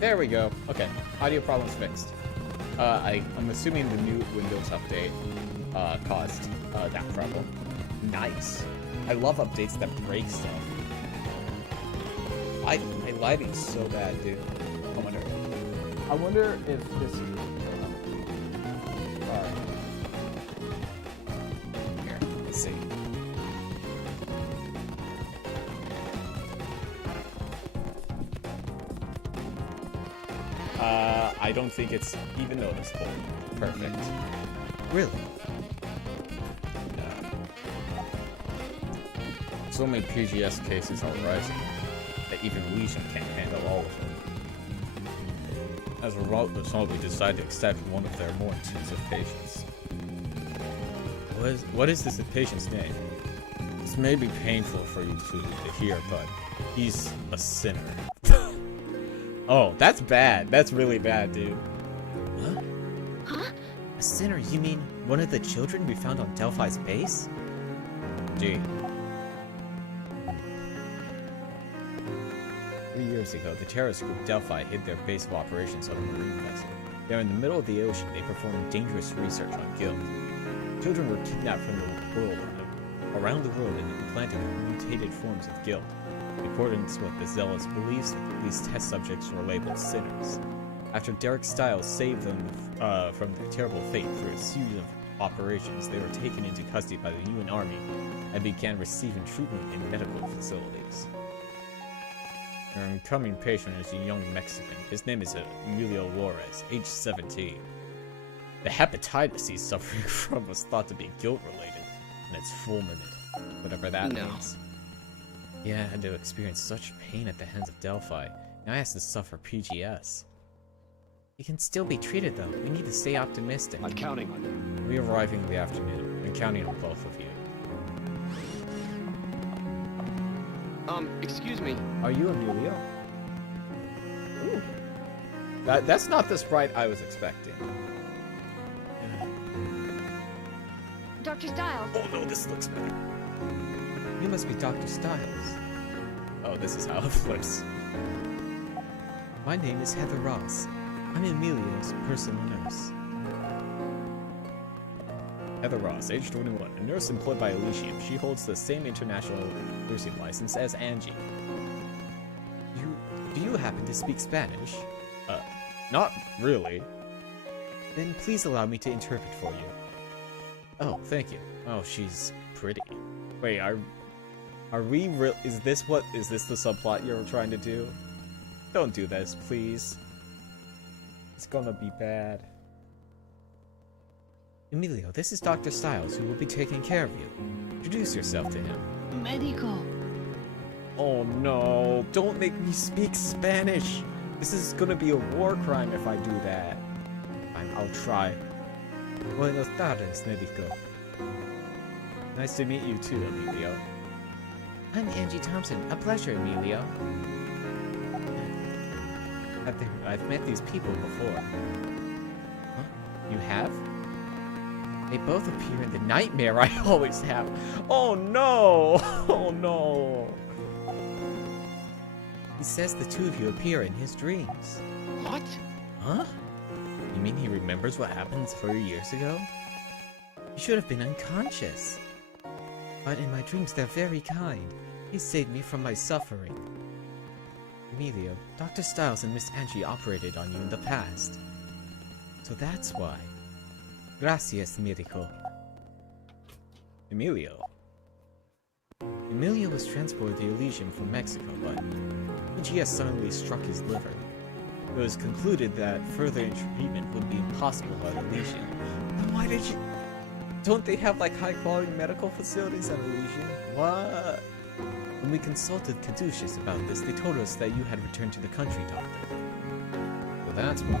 There we go. Okay, audio problems fixed. I'm assuming the new Windows update caused that problem. Nice. I love updates that break stuff. My lighting's so bad, dude. I wonder if this is... Here, let's see. I don't think it's even noticeable. Perfect. Really? So many PGS cases are rising that even Legion can't handle all of them. As a result, we decided to accept one of their more intensive patients. What is this patient's name? This may be painful for you to hear, but he's a sinner. Oh, that's bad. That's really bad, dude. Huh? Huh? A sinner? You mean one of the children we found on Delphi's base? Gee. 3 years ago, the terrorist group Delphi hid their base of operations on a marine vessel. There in the middle of the ocean, they performed dangerous research on guilt. Children were kidnapped from the world, around the world, and implanted with mutated forms of guilt. In accordance with the zealous beliefs, these test subjects were labeled sinners. After Derek Stiles saved them from their terrible fate through a series of operations, they were taken into custody by the UN Army and began receiving treatment in medical facilities. Our incoming patient is a young Mexican. His name is Emilio Juarez, age 17. The hepatitis he's suffering from was thought to be guilt-related, and it's fulminant, whatever that means. Yeah, I had to experience such pain at the hands of Delphi. Now he has to suffer PGS. He can still be treated, though. We need to stay optimistic. I'm counting on you. We're arriving in the afternoon. I'm counting on both of you. Excuse me. Are you Emilio? Ooh. That's not the sprite I was expecting. Dr. Stiles. Oh no, this looks better. You must be Dr. Stiles. Oh, this is how it flips. My name is Heather Ross. I'm Emilio's personal nurse. Heather Ross, age 21, a nurse employed by Elysium. She holds the same international nursing license as Angie. Do you happen to speak Spanish? Not really. Then please allow me to interpret for you. Oh, thank you. Oh, she's pretty. Wait, are we real? Is this the subplot you're trying to do? Don't do this, please. It's gonna be bad. Emilio, this is Dr. Stiles, who will be taking care of you. Introduce yourself to him. Medico. Oh no, don't make me speak Spanish. This is gonna be a war crime if I do that. Fine, I'll try. Buenos tardes, Medico. Nice to meet you too, Emilio. I'm Angie Thompson. A pleasure, Emilio. I've met these people before. Huh? You have? They both appear in the nightmare I always have. Oh no! Oh no! He says the two of you appear in his dreams. What? Huh? You mean he remembers what happened 4 years ago? You should have been unconscious. But in my dreams, they're very kind. He saved me from my suffering. Emilio, Dr. Stiles and Miss Angie operated on you in the past. So that's why. Gracias, Medico. Emilio. Emilio was transported to Elysium from Mexico, but PGS suddenly struck his liver. It was concluded that further treatment would be impossible at Elysium. Then why did you... Don't they have, like, high-quality medical facilities at Elysium? What? When we consulted Caduceus about this, they told us that you had returned to the country, Doctor. So that's why.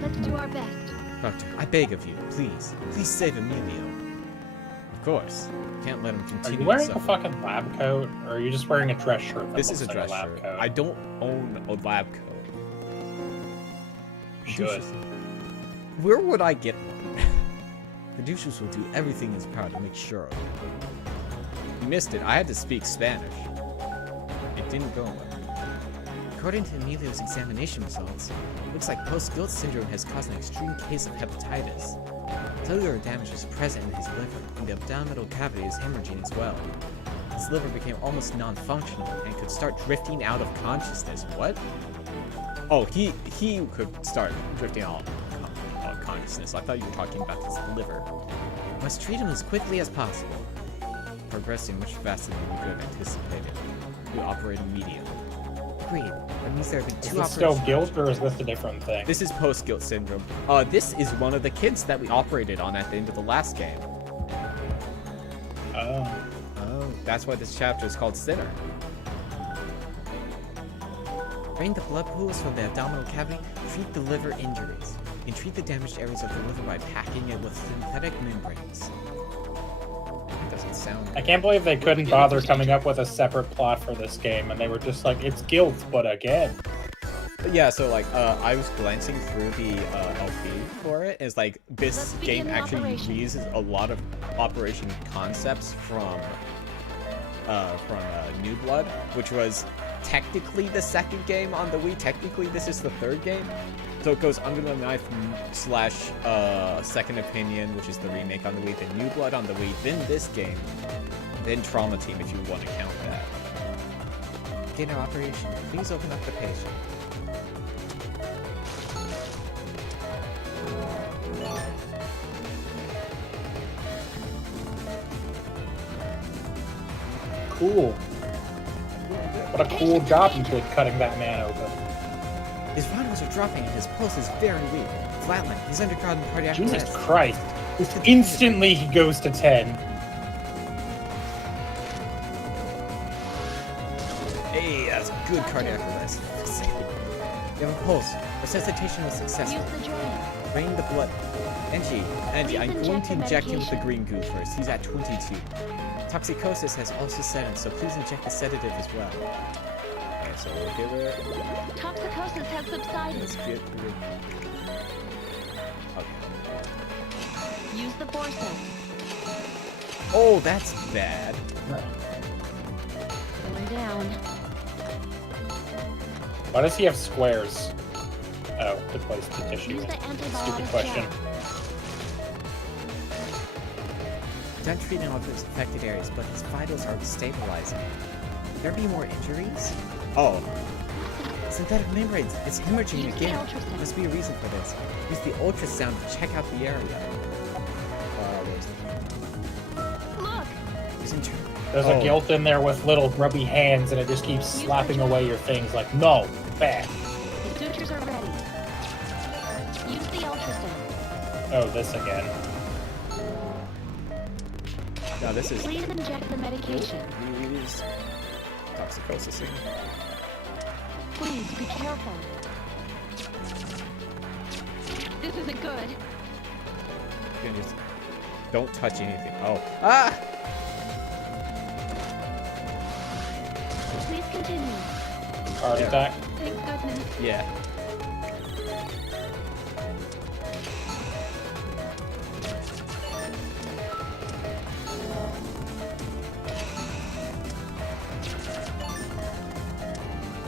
Let's do our best. Doctor, I beg of you, please. Please save Emilio. Of course. Can't let him Are continue you wearing to a suffer. fucking lab coat, or are you just wearing a dress shirt? That This is a looks dress like lab shirt. coat? I don't own a lab coat. You should. Where would I get one? Caduceus will do everything in his power to make sure of it. You missed it. I had to speak Spanish. It didn't go well. According to Emilio's examination results, it looks like post-guilt syndrome has caused an extreme case of hepatitis. Cellular damage is present in his liver, and the abdominal cavity is hemorrhaging as well. His liver became almost non-functional and could start drifting out of consciousness. What? Oh, he could start drifting out of consciousness. I thought you were talking about his liver. Must treat him as quickly as possible. Progressing much faster than we could have anticipated. We operate immediately. Agreed. That means there have been Is two this operations. still guilt, or is this a different thing? This is post-guilt syndrome. This is one of the kids that we operated on at the end of the last game. Oh. Oh, that's why this chapter is called Sinner. Drain the blood pools from the abdominal cavity, treat the liver injuries, and treat the damaged areas of the liver by packing it with synthetic membranes. That doesn't sound... I can't believe they couldn't bother coming up with a separate plot for this game, and they were just like, it's guilt, but again. Yeah, so like, I was glancing through the LP for it. It's like, this game actually reuses a lot of operation concepts from New Blood, which was technically the second game on the Wii. Technically, this is the third game. So it goes Under the Knife / Second Opinion, which is the remake on the Wii, then New Blood on the Wii, then this game, then Trauma Team if you want to count that. Begin our operation. Please open up the patient. Cool. What a cool job you did cutting that man open. His vitals are dropping and his pulse is very weak. Flatline, he's undergone cardiac Jesus arrest. Christ. Instantly he goes to 10. Hey, that's good cardiac arrest. You have a pulse. Resuscitation was successful. Use the drain. Drain the blood. Angie, Please I'm going inject to the inject him with the medication. green goo first. He's at 22. Toxicosis has also set in, so please inject the sedative as well. Okay, so we'll give it... Toxicosis has subsided. Let's get rid... Okay. Use the forceps. Oh, that's bad. Going down. Why does he have squares? Oh, to place the tissue. Use the Stupid antibiotic question. gel. Done treating all of his affected areas, but his vitals are stabilizing. Could there be more injuries? Oh. Synthetic membranes. It's hemorrhaging Use the again. ultrasound. Must be a reason for this. Use the ultrasound to check out the area. Where's Look! it? He's in There's Oh. a guilt in there with little grubby hands, and it just keeps slapping away your things like, no, back. The sutures are ready. Use the ultrasound. Oh, this again. No, this is... Please inject the medication. Use... Toxicosis again. Please be careful. This isn't good. You can just... Don't touch anything. Oh. Ah! Please continue. Heart Yeah. attack. Thank goodness. Yeah.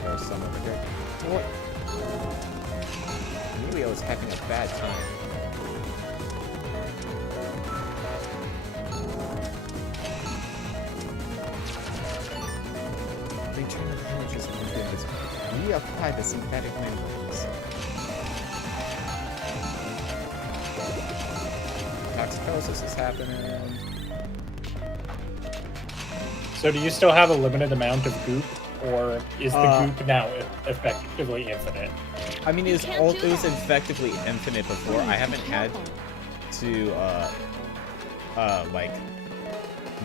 There's some over here. What? Emilio is having a bad time. Return the images when they're visible. Reapply the synthetic membranes. Toxicosis is happening. So do you still have a limited amount of goop, or is the Uh, goop now effectively infinite? I mean, You it was can't all, do it was that. effectively infinite before. I Please haven't be had careful. to like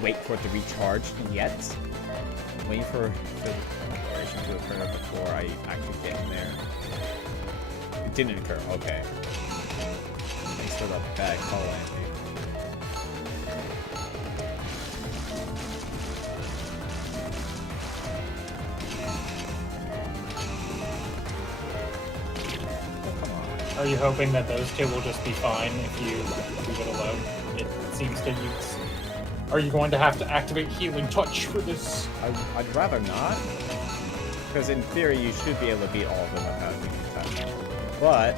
wait for it to recharge yet. I'm waiting for the operation to occur before I actually get in there. It didn't occur. Okay. Thanks for the bad call, Andy. Oh, come on. Are you hoping that those two will just be fine if you leave it alone? It seems to use... Are you going to have to activate Healing Touch for this? I'd rather not. Because in theory, you should be able to beat all of them without being touched. But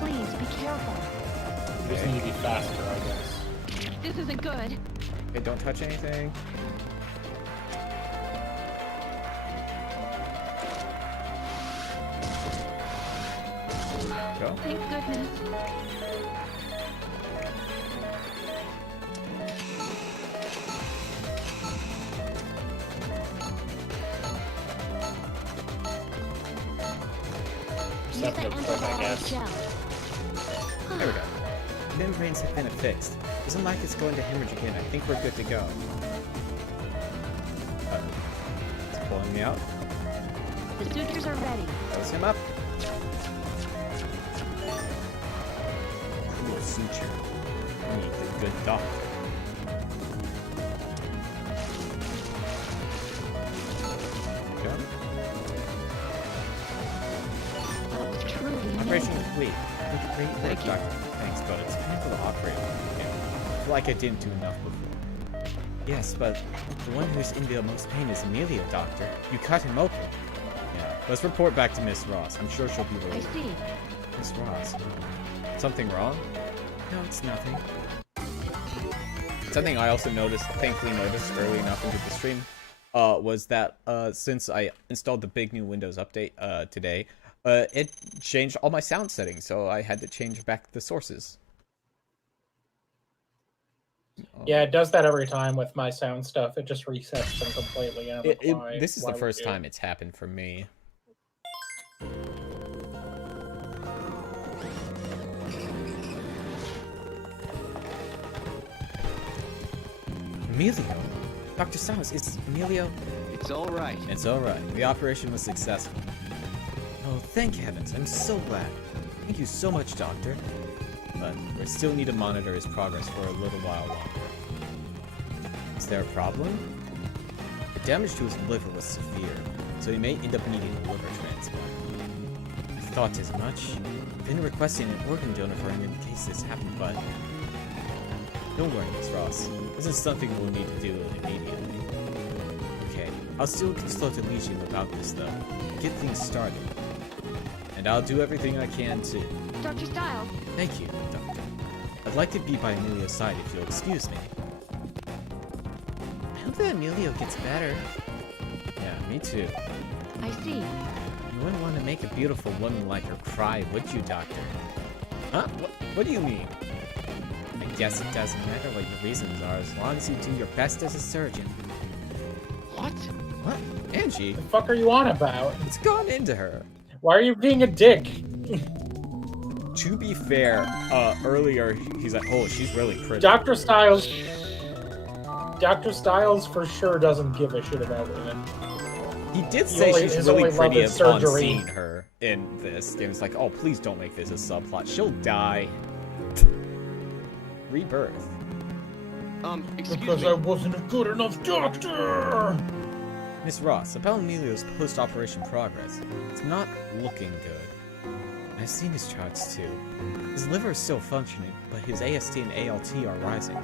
Please be careful. You just need to be faster, I guess. This isn't good. okay, don't touch anything. Go. Thank goodness. Use Except the for the clip, I antibiotic guess. gel. There we go. Membranes have been fixed. Doesn't like it's going to hemorrhage again. I think we're good to go. It's pulling me out. The sutures are ready. Close him up. Cool suture. Need the good doctor. Go. That was truly Operation amazing. complete. Great work, Doctor. Thanks, but it's painful to operate on. I feel like I didn't do enough before. Yes, but the one who's in the most pain is Amelia, Doctor. You cut him open. Yeah. Let's report back to Miss Ross. I'm sure she'll be I relieved. see. Miss Ross. Something wrong? No, it's nothing. Something I also thankfully noticed early enough into the stream, was that since I installed the big new Windows update today, it changed all my sound settings, so I had to change back the sources. Yeah, it does that every time with my sound stuff. It just resets them completely. And I'm like, why- This is why the would first you? time it's happened for me. Emilio? Dr. Stiles, is Emilio? It's all right. It's alright. The operation was successful. Oh, thank heavens. I'm so glad. Thank you so much, Doctor. But we still need to monitor his progress for a little while longer. Is there a problem? The damage to his liver was severe, so he may end up needing a liver transplant. I thought as much. I've been requesting an organ donor for him in case this happened, but... Don't worry, Miss Ross. This is something we'll need to do immediately. Okay, I'll still consult Elysium about this, though. Get things started. And I'll do everything I can to... Dr. Stiles, Thank you, Doctor. I'd like to be by Emilio's side if you'll excuse me. I hope that Emilio gets better. Yeah, me too. I see. You wouldn't want to make a beautiful woman like her cry, would you, Doctor? Huh? What do you mean? I guess it doesn't matter what your reasons are as long as you do your best as a surgeon. What? What? Angie? The fuck are you on about? It's gone into her. Why are you being a dick? To be fair, earlier he's like, oh, she's really pretty. Dr. Stiles for sure doesn't give a shit about women. He did say only- she's his really only love pretty is upon surgery. seeing her in this. And it's like, oh, please don't make this a subplot. She'll die. Rebirth. Excuse Because me. I wasn't a good enough doctor! Miss Ross, about Emilio's post-operation progress. It's not looking good. I've seen his charts too. His liver is still functioning, but his AST and ALT are rising.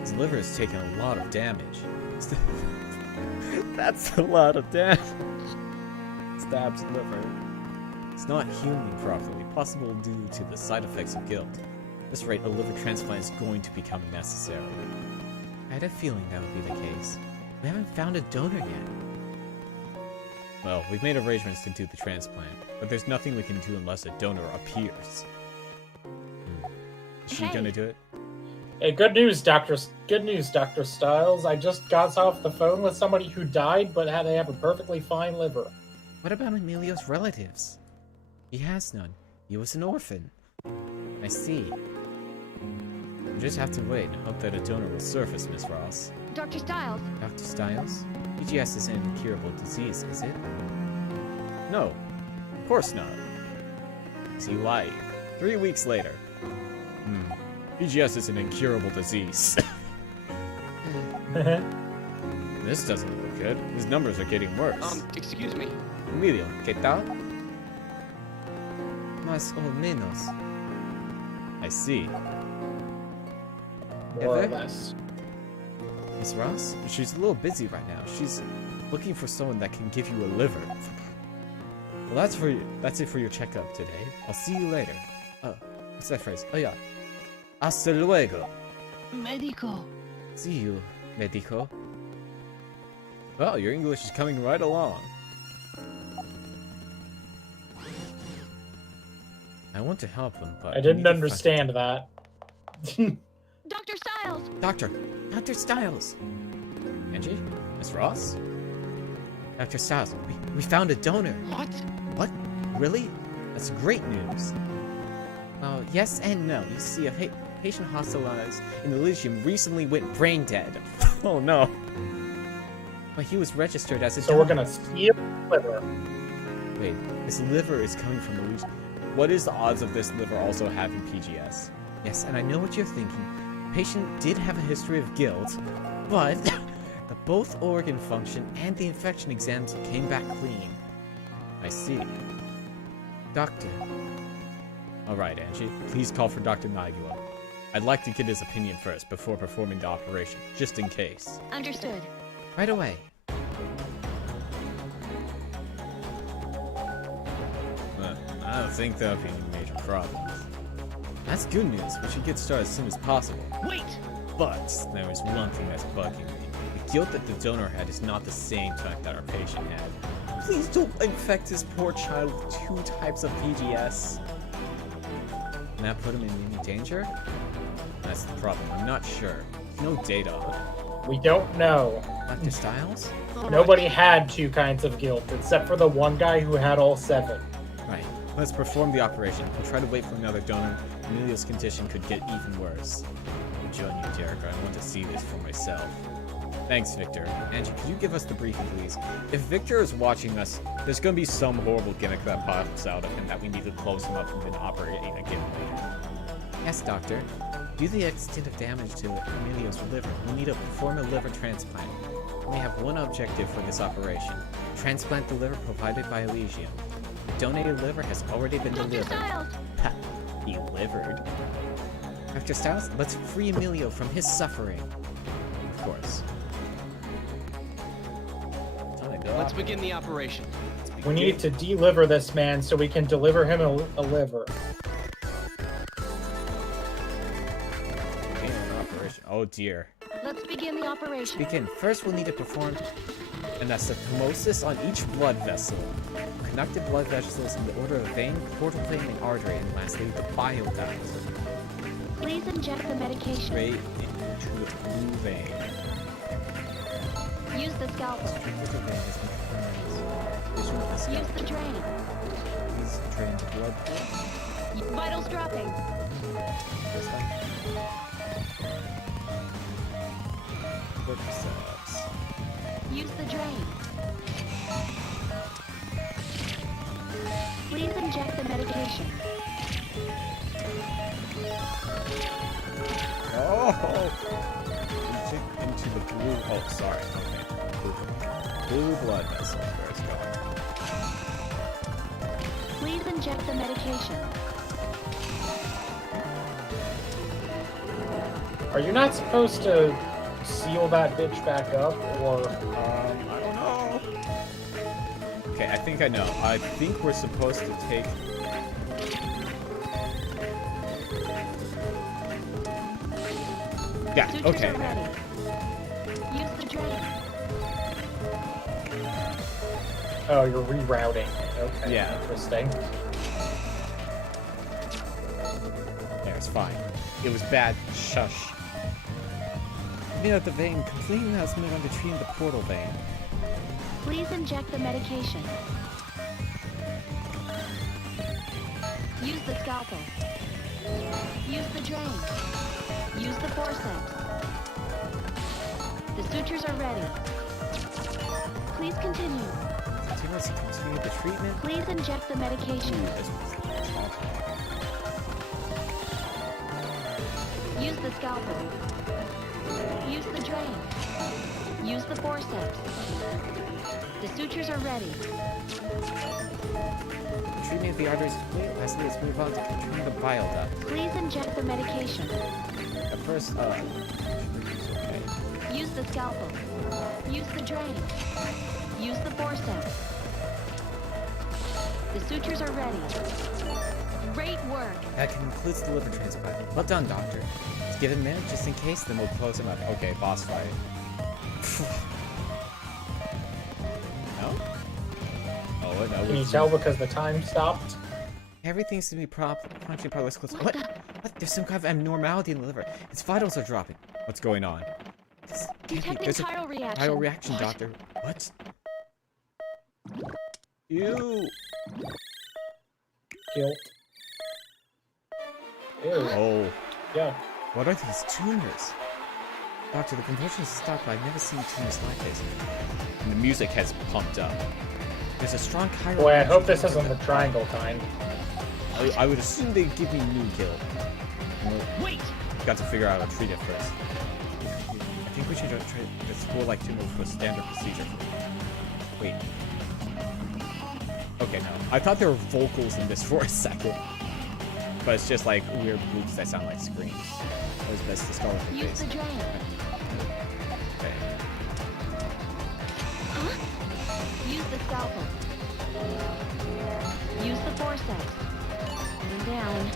His liver has taken a lot of damage. That's a lot of damage. Stabs liver. It's not healing properly, possible due to the side effects of guilt. At this rate, a liver transplant is going to become necessary. I had a feeling that would be the case. We haven't found a donor yet. Well, we've made arrangements to do the transplant, but there's nothing we can do unless a donor appears. Is she Hey. gonna do it? Hey, good news, Dr. Stiles. I just got off the phone with somebody who died, but they have a perfectly fine liver. What about Emilio's relatives? He has none. He was an orphan. I see. We just have to wait and hope that a donor will surface, Miss Ross. Dr. Stiles, Dr. Stiles? PGS isn't an incurable disease, is it? No, of course not. Is he lying? 3 weeks later. PGS is an incurable disease. This doesn't look good. His numbers are getting worse. Excuse me. Emilio, ¿qué tal? Más o menos. I see. More or Ever? less. Miss Ross? She's a little busy right now. She's Looking for someone that can give you a liver. Well, that's it for your checkup today. I'll see you later. What's that phrase? Oh yeah. Hasta luego. Medico. See you, medico. Well, your English is coming right along. I want to help him, but I didn't understand that. Dr. Styles! Dr. Styles! Angie? Miss Ross? Dr. Styles, we found a donor. What? What? Really? That's great news. Yes and no. You see, a patient hospitalized in the Elysium recently went brain dead. Oh no. But he was registered as a So donor. we're gonna steal the liver. Wait, his liver is coming from Elysium. What is the odds of this liver also having PGS? Yes, and I know what you're thinking. The patient did have a history of guilt, but both organ function and the infection exams came back clean. I see. Doctor. Alright, Angie. Please call for Dr. Nagua. I'd like to get his opinion first before performing the operation, just in case. Understood. Right away. I don't think there'll be any major problems. That's good news. We should get started as soon as possible. Wait! But there is one thing that's bugging me. The guilt that the donor had is not the same type that our patient had. Please don't infect this poor child with 2 types of PGS. Can that put him in any danger? That's the problem. I'm not sure. No data on it. We don't know. Dr. Styles? Nobody had 2 kinds of guilt, except for the one guy who had all 7. Right. Let's perform the operation. We'll try to wait for another donor. Emilio's condition could get even worse. I'm joining you, Derek. I want to see this for myself. Thanks, Victor. Angie, could you give us the briefing, please? If Victor is watching us, there's going to be some horrible gimmick that pops out of him that we need to close him up and then operate again later. Yes, Doctor. Due to the extent of damage to Emilio's liver, we need to perform a liver transplant. We have one objective for this operation. Transplant the liver provided by Elysium. The donated liver has already been Dr. delivered. Styles! Ha! Delivered. Dr. Styles, let's free Emilio from his suffering. Of course. Let's begin the operation. We need to deliver this man so we can deliver him a liver. Begin an operation. Oh dear. Let's begin the operation. Begin. First, we'll need to perform anastomosis on each blood vessel. Connected blood vessels in the order of vein, portal vein, and artery, and lastly, the bile duct. Please inject the medication. Straight into the blue vein. Use the scalpel. Straight into the vein is issue with the Use scalpel. the drain. Please drain the blood. Vitals dropping. This one. Cordyceps. Use the drain. Please inject the medication. Oh! Into the blue. Oh, sorry. Okay. Blue blood vessel. Where it's going. Please inject the medication. Are you not supposed to seal that bitch back up, or I don't know. Okay, I think I know. I think we're supposed to take. Yeah. Sutures Okay. are ready. Use the drain. oh, you're rerouting? Okay, Yeah. interesting. There, it's fine. It was bad. Shush. Clean out the vein. Completely has moved on to treating the portal vein. Please inject the medication. Use the scalpel. Use the drain. Use the forceps. The sutures are ready. Please continue. Continue the treatment. Please inject the medication. This was awful. Use the scalpel. Use the drain. Use the forceps. The sutures are ready. Treatment of the arteries is complete. Lastly, let's move on to treating the bile duct. Please inject the medication. At first, it's okay. Use the scalpel. Use the drain. Use the forceps. The sutures are ready. Great work. That concludes the liver transplant. Well done, Doctor. Let's give him a minute just in case, then we'll close him up. Okay, boss fight. No? Oh, no. Can you tell because the time stopped? Everything seems to be functioning probably close. What? There's some kind of abnormality in the liver. Its vitals are dropping. What's going on? Detecting There's a chiral reaction. chiral reaction, Doctor. What? Ew. Guilt. Ew. Oh. Yeah. What are these tumors? Doctor, the convulsions stopped, but I've never seen tumors like this. And the music has pumped up. There's a strong chiral Boy, I reaction hope this going isn't on. the triangle kind. I would assume they'd give me new guild. Wait! Got to figure out how to treat it first. I think we should try to explore like tumors for standard procedure. Wait. Okay, no. I thought there were vocals in this for a second. But it's just like weird bloops that sound like screams. It was best to start with the Use bass. the drain. Okay. Huh? Use the scalpel. Use the forceps. Going down.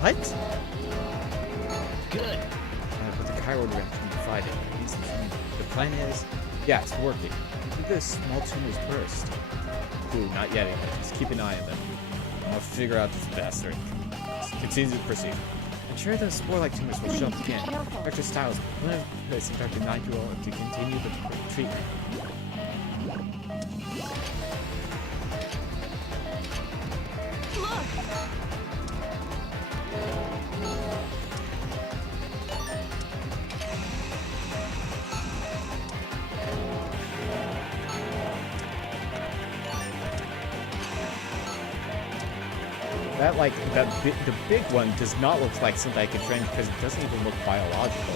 What? Good. But the chiral reaction divided. The plan is, yeah, it's working. Look at this small tumors burst. Ooh, not yet. Just keep an eye on them. I'll figure out this bastard. Continue the procedure. I'm sure those spore-like tumors will show up again. Dr. Styles, I'm going to place Dr. Nigel to continue the treatment. That the big one does not look like something I can train because it doesn't even look biological.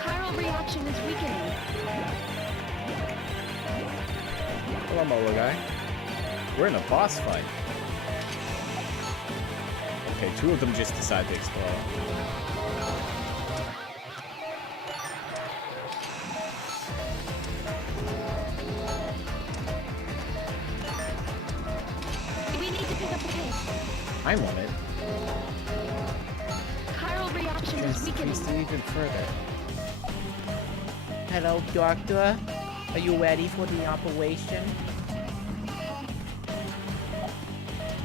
Chiral reaction is weakening. Hello, my little guy. We're in a boss fight. Okay, two of them just decide to explode. We need to pick up the pace. I'm on it. Chiral reaction is Just weakening. increased it even further. Hello, Doctor. Are you ready for the operation?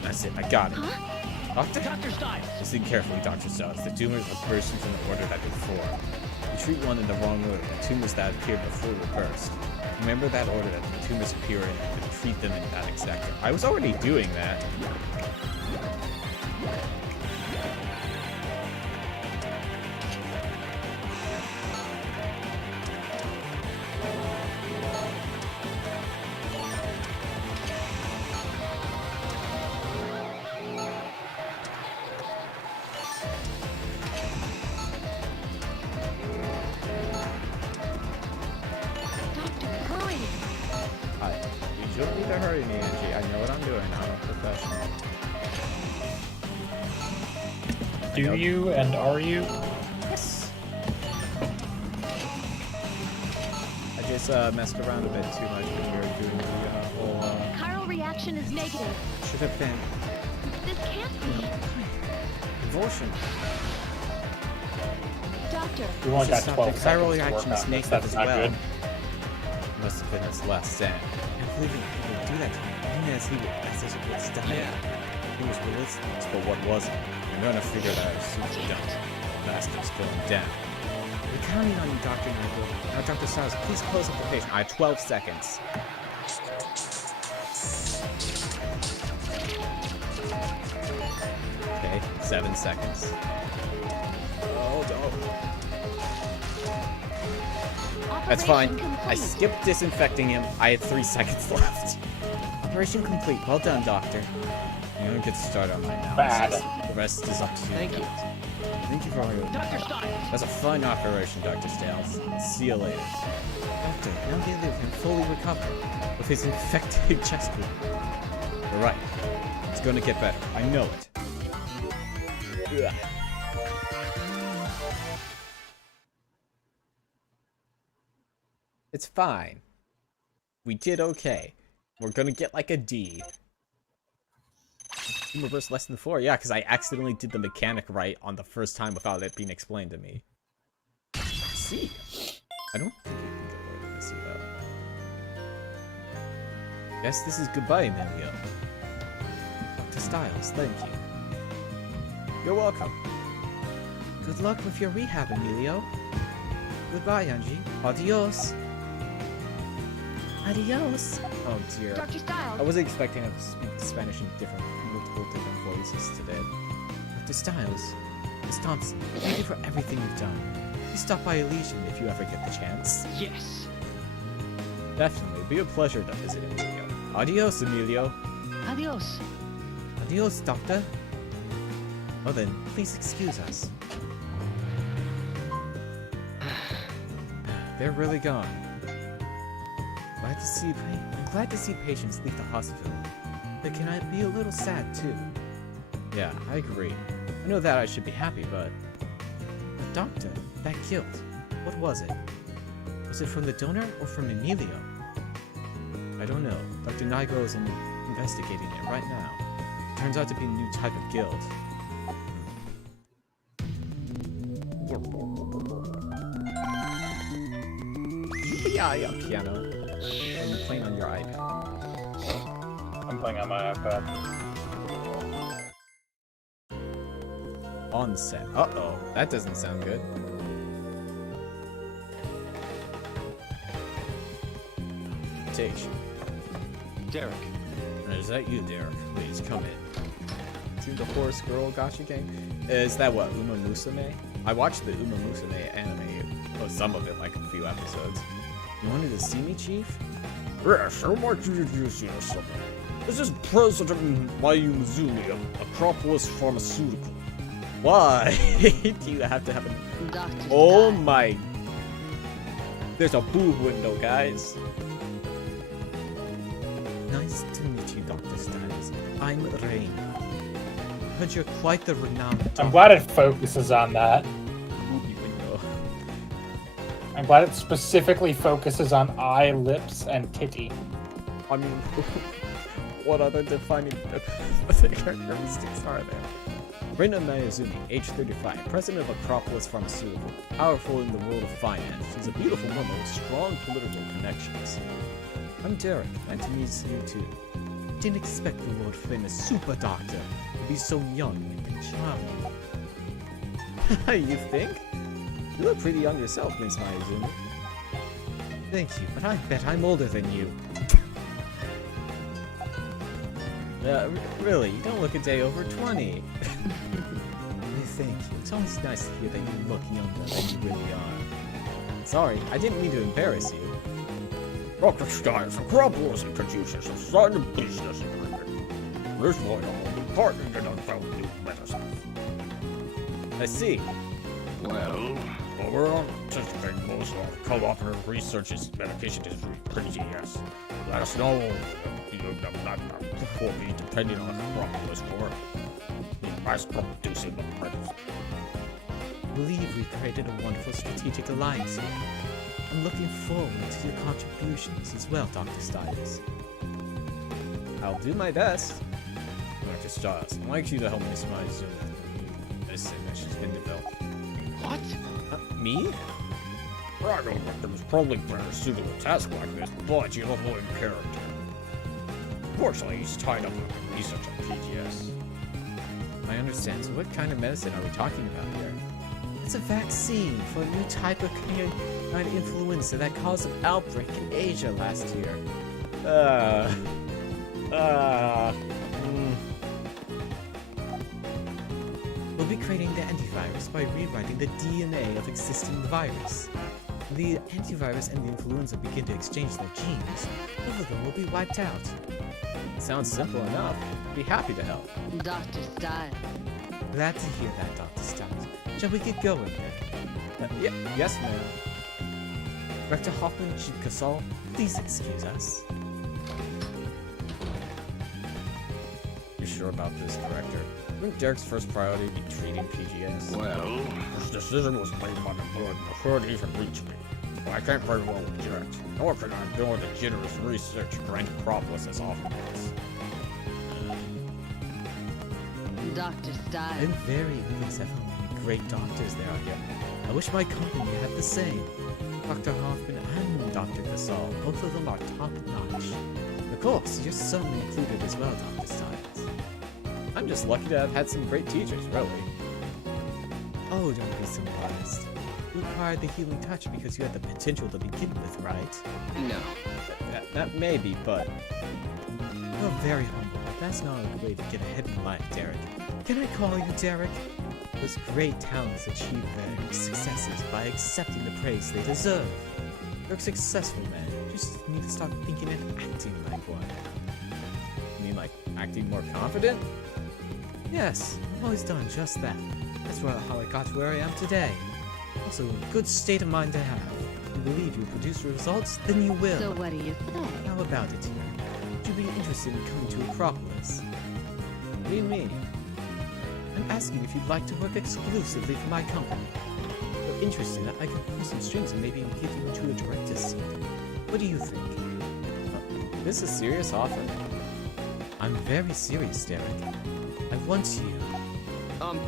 That's it, I got it. Huh? Doctor? Dr. Styles! Listen carefully, Dr. Styles. The tumors are bursting from the order that they form. You treat one in the wrong order, the tumors that appeared before will burst. Remember that order that the tumors appear in and treat them in that exact order. I was already doing that. Doctor, hurry. You don't need to hurry me, Angie. I know what I'm doing. I'm a professional. Do you and are you? Yes. I just messed around a bit too much when we were doing the whole. Chiral reaction is negative. Should have been This can't be. convulsion. Doctor, We only got Stop 12 the seconds chiral to work reaction is on this. negative That's as not well. good. Must have been his last stand. I can't believe he would do that to me, even as he was dying. He was relentless, but what was it? I'm gonna figure that out as soon as we're done. The mask keeps going down. We're counting on you, Dr. Nagel. Now, Dr. Styles, please close up the patient. I have 12 seconds. Okay, 7 seconds. Oh, no. That's fine. I skipped disinfecting him. I had 3 seconds left. Operation complete. Well done, Doctor. I'm gonna get started on my analysis. The rest is up to you. Thank you. Thank you for all your work. Dr. Styles! That's a fun operation, Dr. Styles. See you later. Doctor, now they live and fully recover with his infected chest wound. You're right. It's gonna get better. I know it. Ugh. It's fine. We did okay. We're gonna get like a D. Reverse less than 4? Yeah, because I accidentally did the mechanic right on the first time without it being explained to me. C. I don't think you can get lower than a C though. Guess this is goodbye, Emilio. Dr. Styles, thank you. You're welcome. Good luck with your rehab, Emilio. Goodbye, Angie. Adios. Adios. Oh dear. Dr. I Styles. wasn't expecting to speak Spanish in multiple different voices today. Dr. Styles, Miss Thompson, thank you for everything you've done. Please stop by Elysian if you ever get the chance. Yes! Definitely, it'd be a pleasure to visit Emilio. Adios, Emilio. Adios! Adios, Doctor. Well then, please excuse us. They're really gone. I'm glad to see patients leave the hospital. But can I be a little sad too? Yeah, I agree. I know that I should be happy, but doctor, that guilt, what was it? Was it from the donor or from Emilio? I don't know. Dr. Nigro is investigating it right now. Turns out to be a new type of guilt. Yeah, piano. And you're playing on your iPad. I'm playing on my iPad. On set. Uh-oh. That doesn't sound good. Station. Derek. Is that you, Derek? Please, come in. See the horse girl gotcha game? Is that what, Uma Musume? I watched the Uma Musume anime. Oh, some of it, like a few episodes. You wanted to see me, Chief? Yes, I want you to introduce yourself. This is President Mayuzumi of Acropolis Pharmaceutical. Why? Do you have to have a... Dr. Oh Styles. my... There's a boob window, guys. Nice to meet you, Dr. Styles. I'm Rain. Heard you're quite the renowned doctor. I'm glad it focuses on that. Booby window. I'm glad it specifically focuses on eye, lips, and titty. I mean, what other defining characteristics are there? Reina Mayuzumi, age 35, president of Acropolis Pharmaceutical, powerful in the world of finance. She's a beautiful woman with strong political connections. I'm Derek, and to meet you too. Didn't expect the world-famous super doctor to be so young and charming. You think? You look pretty young yourself, Miss Mayuzumi. Thank you, but I bet I'm older than you. Really, you don't look a day over 20. Thank you. It's always nice to hear that you look younger than you really are. Sorry, I didn't mean to embarrass you. Dr. Styles, Acropolis introduces a signed business agreement. This way, I'll be partnering in unfound new medicine. I see. Well, we're anticipating most of our cooperative research is medication is pretty yes. Let us know before we depending on Acropolis for the mass producing of medicine. I believe we created a wonderful strategic alliance here. I'm looking forward to your contributions as well, Dr. Styles. I'll do my best. Dr. Styles, I'd like you to help Miss Mayuzumi with the new medicine that she's been developing. What? Me? I know victims probably better suited to a task like this, but you don't know in character. Fortunately, he's tied up with research on PGS. I understand. So what kind of medicine are we talking about here? It's a vaccine for a new type of canine influenza that caused an outbreak in Asia last year. We'll be creating the antivirus by rewriting the DNA of existing virus. When the antivirus and the influenza begin to exchange their genes, both of them will be wiped out. Sounds simple enough. Be happy to help. Dr. Style. Glad to hear that, Dr. Stiles. Shall we get going then? Yes, ma'am. Rector Hoffman, Chief Casal, please excuse us. You sure about this, Director? Wouldn't Derek's first priority be treating PGS? Well, this decision was made by the board before it even reached me. I can't very well object, nor can I ignore the generous research Grant Propolis has offered us. Dr. Style. I'm very impressed at how many great doctors there are here. I wish my company had the same. Dr. Hoffman and Dr. Casal, both of them are top-notch. Of course, you're certainly included as well, Dr. Stiles. I'm just lucky to have had some great teachers, really. Oh, don't be so modest. You acquired the healing touch because you had the potential to begin with, right? No. That may be, but... You're very humble, but that's not a good way to get ahead in life, Derek. Can I call you Derek? Those great talents achieve their successes by accepting the praise they deserve. You're a successful man. You just need to start thinking and acting like one. You mean like acting more confident? Yes, I've always done just that. That's how I got to where I am today. Also, a good state of mind to have. If you believe you'll produce results, then you will. So what do you say? How about it? Would you be interested in coming to Acropolis? What do you mean? I'm asking if you'd like to work exclusively for my company. If you're interested, I can pull some strings and maybe give you into a director's seat. What do you think? This is a serious offer. I'm very serious, Derek. I want you.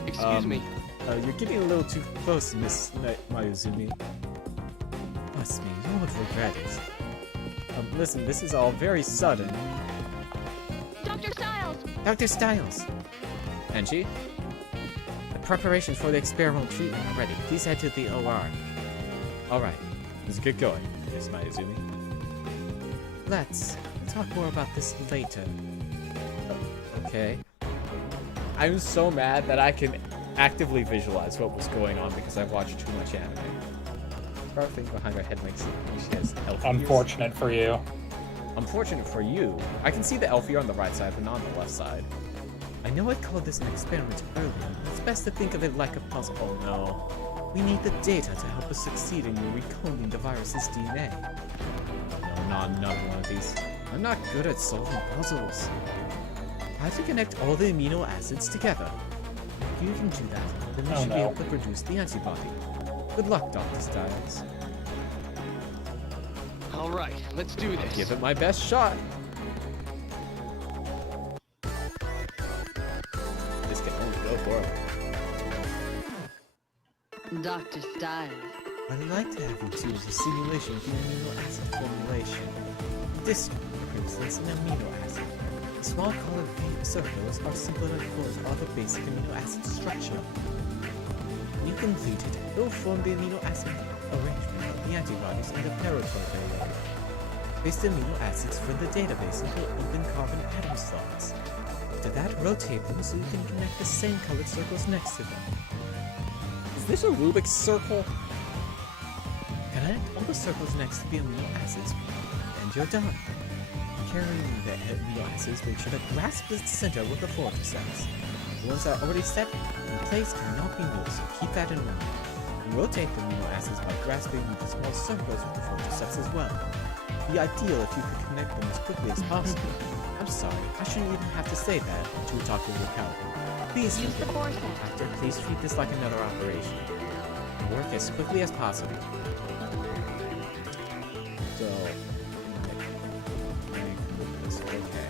Excuse me. You're getting a little too close, Miss Mayuzumi. Trust me, you won't regret it. Listen, this is all very sudden. Dr. Stiles! Dr. Stiles! Angie? The preparations for the experimental treatment are ready. Please head to the OR. Alright, let's get going, Miss Mayuzumi. Let's talk more about this later. Okay. I'm so mad that I can actively visualize what was going on because I've watched too much anime. Our thing behind her head makes it she has elf ears. Unfortunate for you. Unfortunate for you. I can see the elf ear on the right side, but not on the left side. I know I called this an experiment earlier, but it's best to think of it like a puzzle. Oh no. We need the data to help us succeed in recoding the virus's DNA. No, not another one of these. I'm not good at solving puzzles. I have to connect all the amino acids together. If you can do that, then we should be able to produce the antibody. Good luck, Dr. Stiles. All right, let's do this. Give it my best shot. This can only go forward. Dr. Stiles. I'd like to have you choose a simulation of the amino acid formulation. This one, for instance, an amino acid. The small colored circles are similar to other basic amino acid structure. When you complete it, it will form the amino acid arrangement of the antibodies in the paraprotein. Place the amino acids from the database into open carbon atom slots. After that, rotate them so you can connect the same colored circles next to them. Is this a Rubik's circle? Connect all the circles next to the amino acids, and you're done. Carrying the amino acids, make sure to grasp the center with the forceps. The ones that are already set in place cannot be moved, so keep that in mind. And rotate the amino acids by grasping the small circles with the forceps as well. It would be ideal if you could connect them as quickly as possible. I'm sorry, I shouldn't even have to say that until we talk to your accountant. Please, Use the forceps. Doctor, please treat this like another operation. And work as quickly as possible. So... Okay.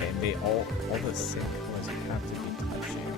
And they all the same colors have to be touching.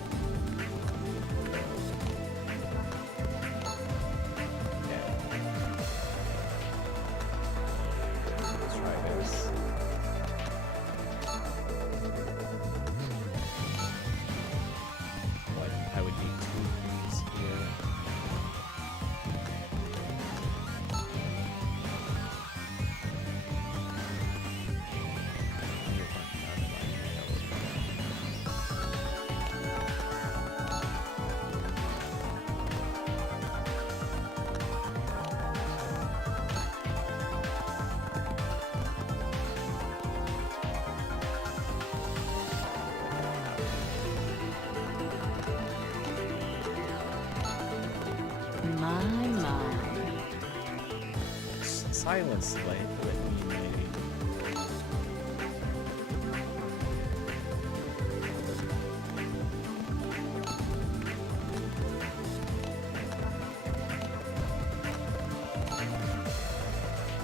silence light with me, maybe.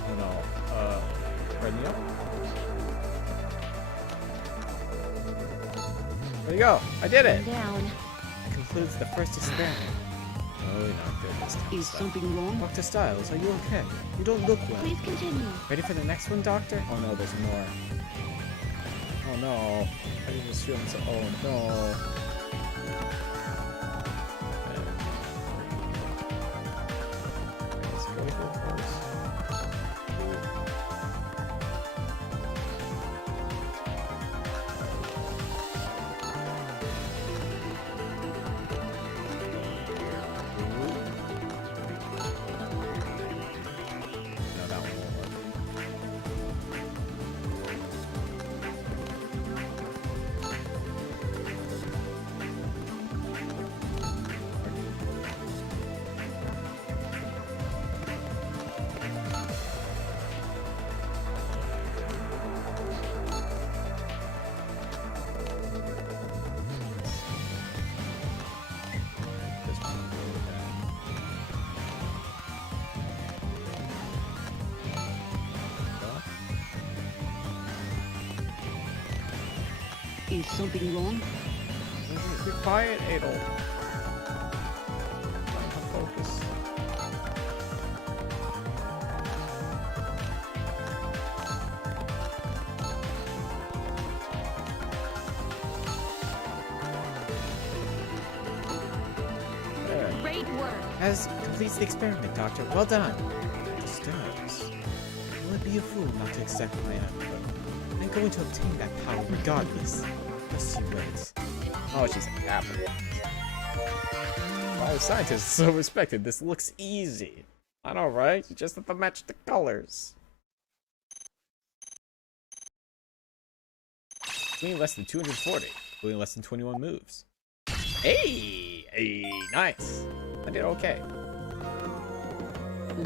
Oh no. Ready up? There you go. I did it. Down. That concludes the first experiment. Oh, not good this time. Is something wrong? Dr. Styles, are you okay? You don't look well. Please continue. Ready for the next one, Doctor? Oh no, there's more. Oh no. I didn't assume so. Oh no. Let's go here first. No, that one won't work. This one will go with that. Is something wrong? Be quiet, Adel. Trying to focus. There. Great work. Has completes the experiment, Doctor. Well done. Stars. Will it be a fool not to accept my effort? I'm going to obtain that power regardless. Just you wait. Oh, she's a capital. Why are scientists so respected? This looks easy. I know, right? You just have to match the colors. Doing less than 240. Doing less than 21 moves. Hey! Hey, nice. I did okay.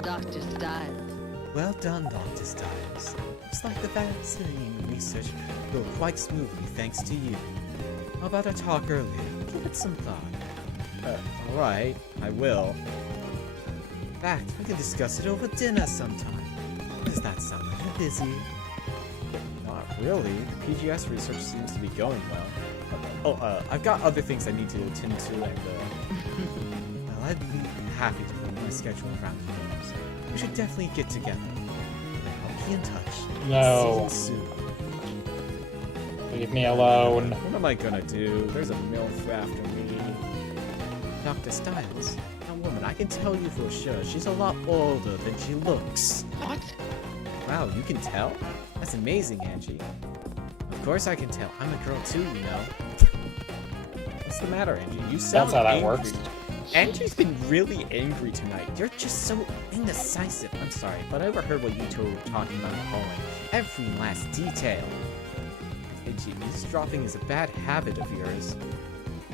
Dr. Styles. Well done, Dr. Styles. Looks like the vaccine research go quite smoothly thanks to you. How about a talk earlier? Give it some thought. Alright, I will. In fact, we can discuss it over dinner sometime. Does that sound a little busy? Not really. The PGS research seems to be going well. I've got other things I need to attend to, and well, I'd be happy to move my schedule around yours. We should definitely get together. Then I'll be in touch. No. See you soon. Leave me alone. What am I gonna do? There's a MILF after me. Dr. Styles, that woman, I can tell you for sure, she's a lot older than she looks. What? Wow, you can tell? That's amazing, Angie. Of course I can tell. I'm a girl too, you know. What's the matter, Angie? You sound That's how that angry. works. Angie's been really angry tonight. You're just so indecisive. I'm sorry, but I overheard what you two were talking about in the hallway. Every last detail. Angie, eavesdropping is a bad habit of yours.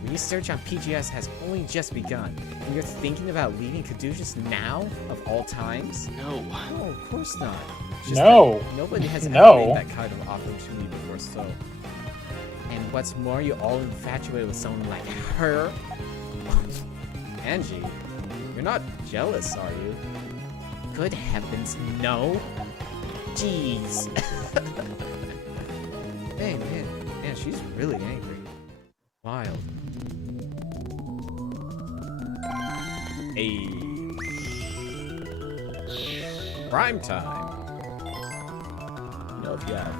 Research on PGS has only just begun, and you're thinking about leaving Caduceus now, of all times? No. No, of course not. It's just No. that nobody has No. ever made that kind of offer to me before, so... And what's more, you're all infatuated with someone like her? Angie, you're not jealous, are you? Good heavens, no! Jeez! Hey, man, she's really angry. Wild. Hey. Prime time. You know, if you have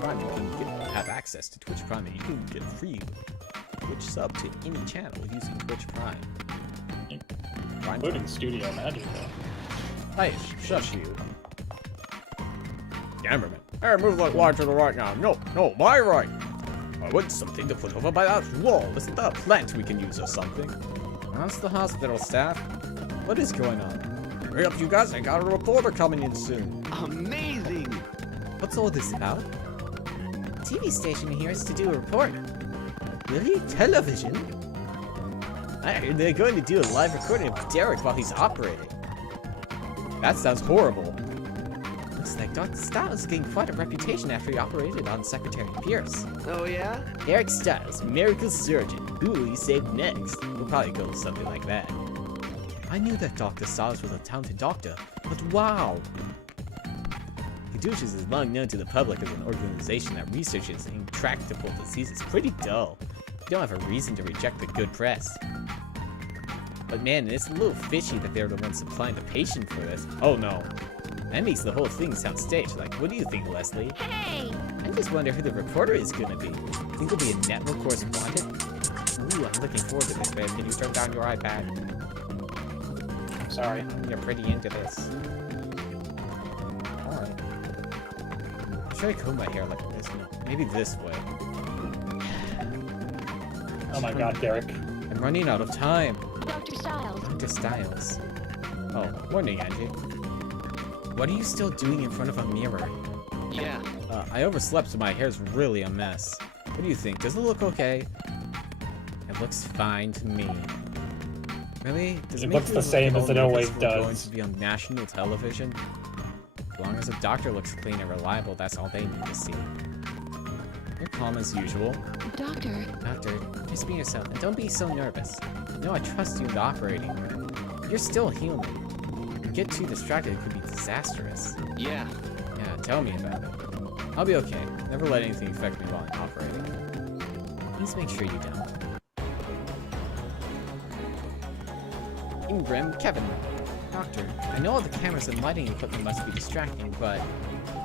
Prime, you can have access to Twitch Prime, and you can get a free Twitch sub to any channel using Twitch Prime. Prime Including time. Studio Magic, though. Hey, shush you. Cameraman. Hey, move that line to the right now. No, my right. I want something to put over by that wall. Isn't that a plant we can use or something? How's the hospital staff? What is going on? Hurry up, you guys. I got a reporter coming in soon. Amazing! What's all this about? TV station here is to do a report. Really? Television? I heard they're going to do a live recording of Derek while he's operating. That sounds horrible. Looks like Dr. Styles is getting quite a reputation after he operated on Secretary Pierce. Oh, yeah? Eric Styles, miracle surgeon. Who will he save next? We'll probably go with something like that. I knew that Dr. Styles was a talented doctor, but wow! Caduceus is long known to the public as an organization that researches intractable diseases. Pretty dull. You don't have a reason to reject the good press. But man, it's a little fishy that they're the ones supplying the patient for this. Oh no. That makes the whole thing sound staged. Like, what do you think, Leslie? Hey! I just wonder who the reporter is gonna be. Think it'll be a network correspondent? Ooh, I'm looking forward to this, babe. Can you turn down your iPad? I'm sorry. You're pretty into this. Alright. Should I comb my hair like this? No, maybe this way. Oh my god, Derek. I'm running out of time. Dr. Styles. Dr. Styles. Oh, morning, Angie. What are you still doing in front of a mirror? Yeah. I overslept, so my hair's really a mess. What do you think? Does it look okay? It looks fine to me. Really? Does It make looks you the look same as old it because always we're does. going to be on national television? As long as a doctor looks clean and reliable, that's all they need to see. You're calm as usual. Doctor. Doctor, just be yourself, and don't be so nervous. No, I trust you in the operating room. You're still human. You get too distracted, it could be disastrous. Yeah. Yeah, tell me about it. I'll be okay. Never let anything affect me while I'm operating. Please make sure you don't. Ingram, Kevin. Doctor, I know all the cameras and lighting equipment must be distracting, but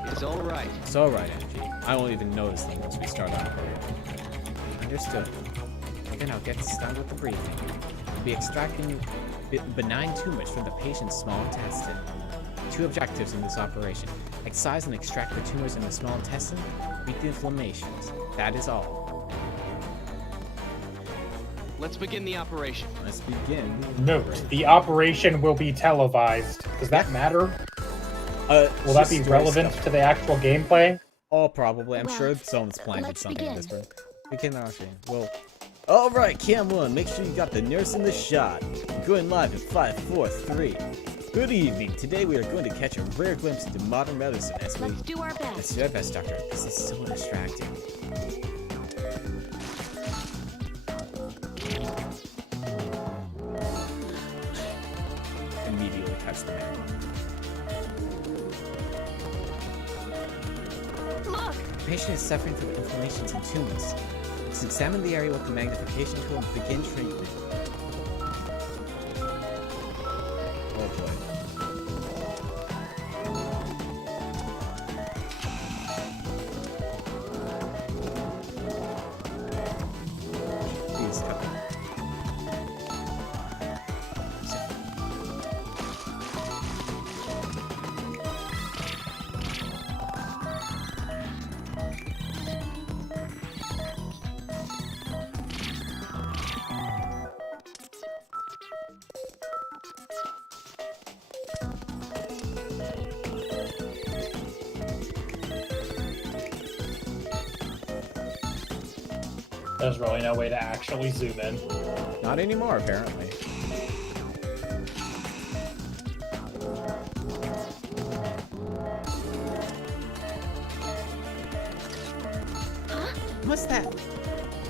It's all right. it's alright, Angie. I won't even notice them once we start operating. Understood. Then I'll get started with the briefing. We'll be extracting benign tumors from the patient's small intestine. Two objectives in this operation. Excise and extract the tumors in the small intestine, treat the inflammations. That is all. Let's begin the operation. Let's begin. Note, the operation will be televised. Does that matter? Will that be relevant to the actual gameplay? Oh, probably. I'm Well, sure someone's planted let's something in this begin. room. We can actually. Well, alright, Cam 1, make sure you got the nurse in the shot. We're going live in 5, 4, 3. Good evening. Today we are going to catch a rare glimpse into modern medicine as we... Let's do our Let's best. do our best, Doctor. This is so distracting. Immediately touch the man. Look! The patient is suffering from inflammations and tumors. Let's examine the area with the magnification tool and begin treatment. Oh boy. Please cut them. There's really no way to actually zoom in. Not anymore, apparently. What's that?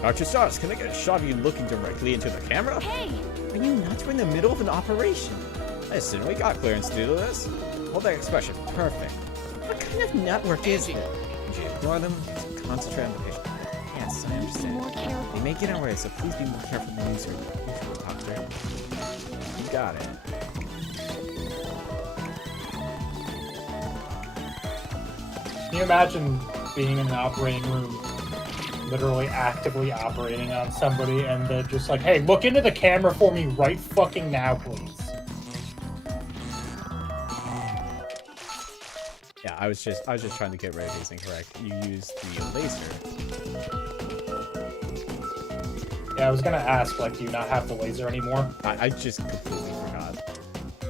Dr. Stars, can I get a shot of you looking directly into the camera? Hey! Are you nuts? We're in the middle of an operation. Listen, we got clearance to do this. Hold that expression. Perfect. What kind of network is it? Angie, ignore them. Just concentrate on the patient. Yes, I Be understand. more careful. They may get our way, so please be more careful than usual, Doctor. You got it. Can you imagine being in an operating room, literally actively operating on somebody, and they're just like, hey, look into the camera for me right fucking now, please. Yeah, I was just trying to get rid of these incorrect. You used the laser. Yeah, I was gonna ask, like, do you not have the laser anymore? I just completely forgot.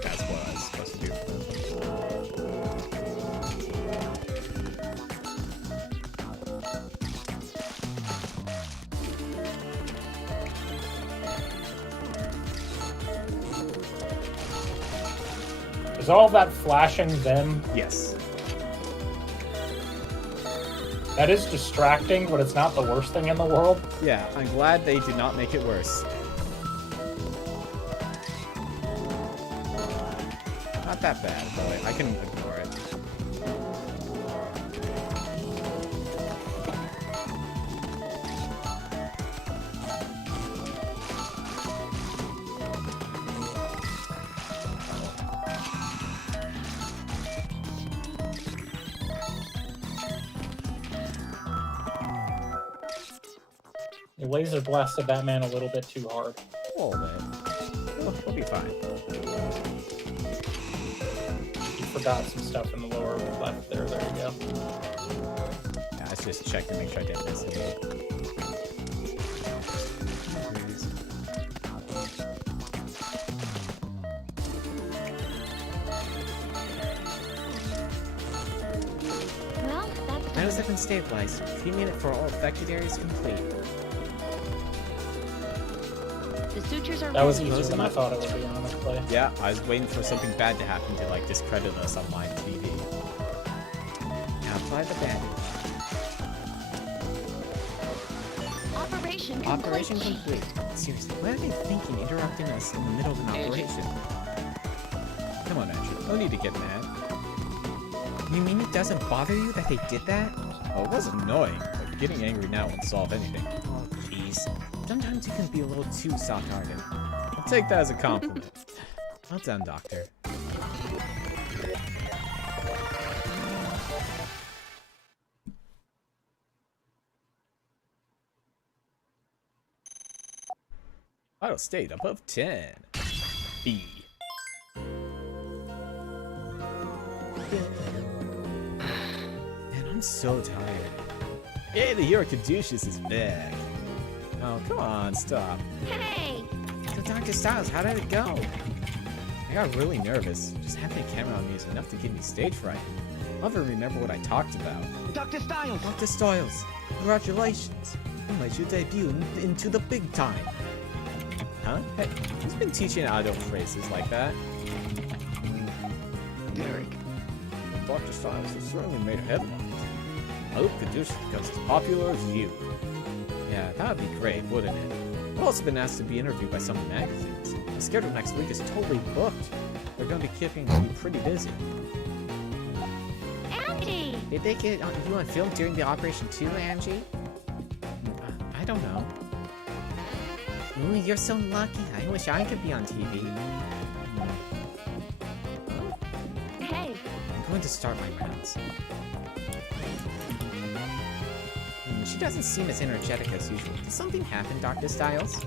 That's what I was supposed to do. Is all that flashing them? Yes. That is distracting, but it's not the worst thing in the world. Yeah, I'm glad they did not make it worse. Not that bad, but I can ignore it. You laser blasted that man a little bit too hard. Oh, man. We'll be fine. You forgot some stuff in the lower left there. There you go. Yeah, let's just check to make sure I didn't miss anything. Well, that's Vitals have been stabilized. Treatment for all affected areas complete. the sutures are That was ready. easier than I thought it would be, honestly. Yeah, I was waiting for something bad to happen to, like, discredit us on live TV. Now apply the bandage. Operation complete. Operation complete. Seriously, what are they thinking interrupting us in the middle of an Angie. operation? Come on, Andrew. No need to get mad. You mean it doesn't bother you that they did that? Oh, it was annoying, but getting angry now won't solve anything. Oh, jeez. Sometimes you can be a little too soft-hearted. I'll take that as a compliment. Well done, Doctor. Vital state above 10. B. Man, I'm so tired. Yay, the hero Caduceus is back. Oh, come on, stop. Hey! So Dr. Styles, how did it go? I got really nervous. Just having a camera on me is enough to give me stage fright. I'll never remember what I talked about. Dr. Styles! Dr. Styles, congratulations. You made your debut into the big time. Huh? Hey, who's been teaching idle phrases like that? Derek. Dr. Styles has certainly made a headline. I hope Caduceus becomes as popular as you. Yeah, that would be great, wouldn't it? I've also been asked to be interviewed by some magazines. My schedule next week is totally booked. They're going to be keeping me pretty busy. Angie! Did they get you on film during the operation too, Angie? I don't know. Ooh, you're so lucky. I wish I could be on TV. Hey! I'm going to start my rounds. She doesn't seem as energetic as usual. Did something happen, Dr. Styles?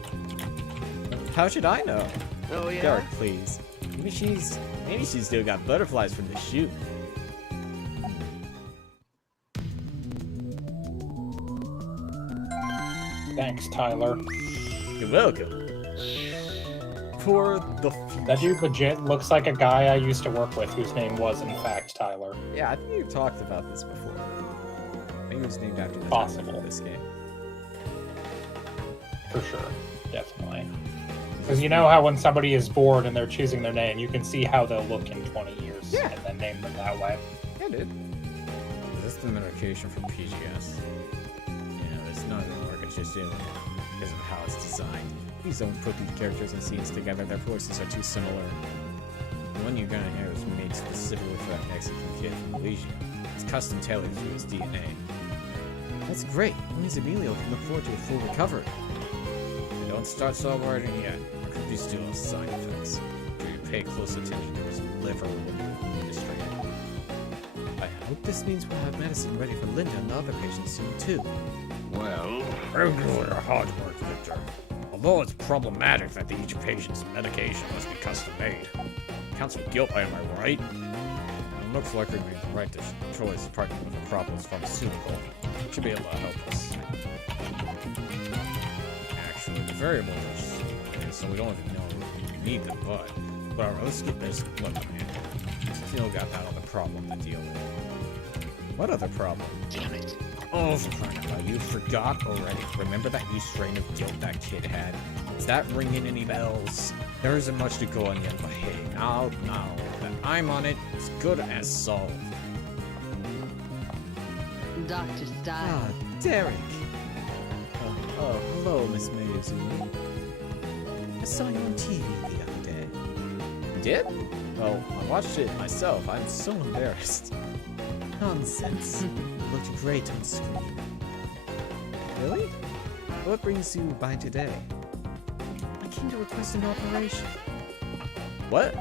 How should I know? Oh, yeah? Derek, please. Maybe she's still got butterflies from the shoot. Thanks, Tyler. You're welcome. For the That dude legit looks like a guy I used to work with whose name was, in fact, Tyler. Yeah, I think you've talked about this before. I think it was named after the Possible. title of this game. For sure. Definitely. Because you know how when somebody is bored and they're choosing their name, you can see how they'll look in 20 years Yeah. and then name them that way. Yeah, dude. Is this the medication for PGS? Yeah, it's not gonna work. It's just because of how it's designed. Please don't put these characters and scenes together. Their voices are too similar. The one you're gonna hear is made specifically for that Mexican kid from Malaysia. It's custom tailored to his DNA. That's great. That means Emilio can look forward to a full recovery. And don't start celebrating yet. There could be still side effects. So you pay close attention to his liver industry. I hope this means we'll have medicine ready for Linda and the other patients soon too. Well, regular hard work, Victor. Although it's problematic that each patient's medication must be custom made. Counts for guilt, am I right? It looks like we made the right choice partnering with Acropolis Pharmaceutical. Should be able to help us. Actually, the variable is so we don't even know we need them, but alright, let's get this. Look, man. Still got that other problem to deal with. What other problem? Damn it. Oh, for crying out loud, you forgot already. Remember that new strain of guilt that kid had? Is that ringing any bells? There isn't much to go on yet, but hey, now that I'm on it, it's good as solved. Dr. Style. Ah, Derek. Oh, hello, Miss Maisie. I saw you on TV the other day. You did? Well, I watched it myself. I'm so embarrassed. Nonsense. You looked great on screen. Really? What brings you by today? I came to request an operation. What?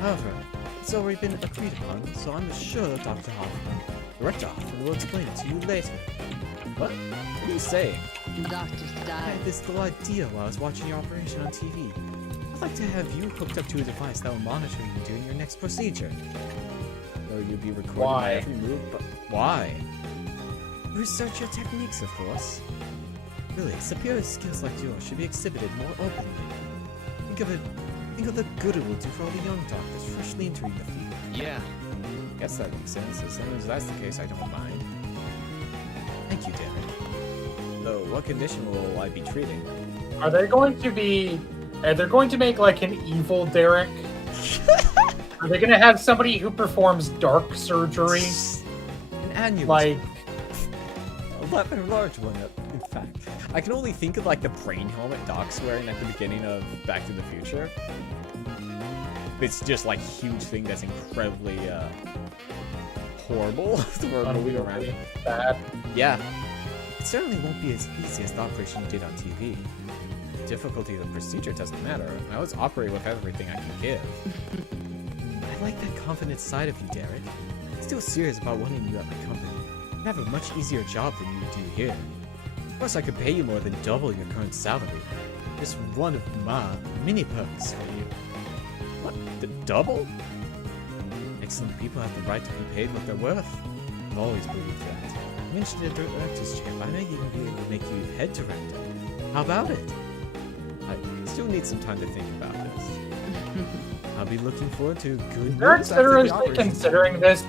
However, it's already been agreed upon, so I'm sure Dr. Hoffman, Director Hoffman, will explain it to you later. What? What are you saying? Dr. I Style. had this little idea while I was watching your operation on TV. I'd like to have you hooked up to a device that will monitor you during your next procedure. Though you'll be recording Why? my every move, but why? Research your techniques, of course. Really, superior skills like yours should be exhibited more openly. Think of the good it will do for all the young doctors freshly entering the field. Yeah. Guess that makes sense. As long as that's the case, I don't mind. Thank you, Derek. Though, what condition will I be treating? Are they going to be? Are they going to make like an evil Derek? Are they going to have somebody who performs dark surgery? An aneurysm. Like, A large one, in fact. I can only think of like the brain helmet Doc's wearing at the beginning of Back to the Future. It's just like huge thing that's incredibly horrible to wear moving around. bad. Yeah. It certainly won't be as easy as the operation you did on TV. The difficulty of the procedure doesn't matter. I always operate with everything I can give. I like that confident side of you, Derek. I'm still serious about wanting you at my company. You have a much easier job than you do here. Of course, I could pay you more than double your current salary. Just one of my mini perks for you. What? The double? Excellent people have the right to be paid what they're worth. I've always believed that. I mentioned a director's chair. I may even be able to make you head director. How about it? I still need some time to think about this. I'll be looking forward to good They're news after the seriously operation. considering this.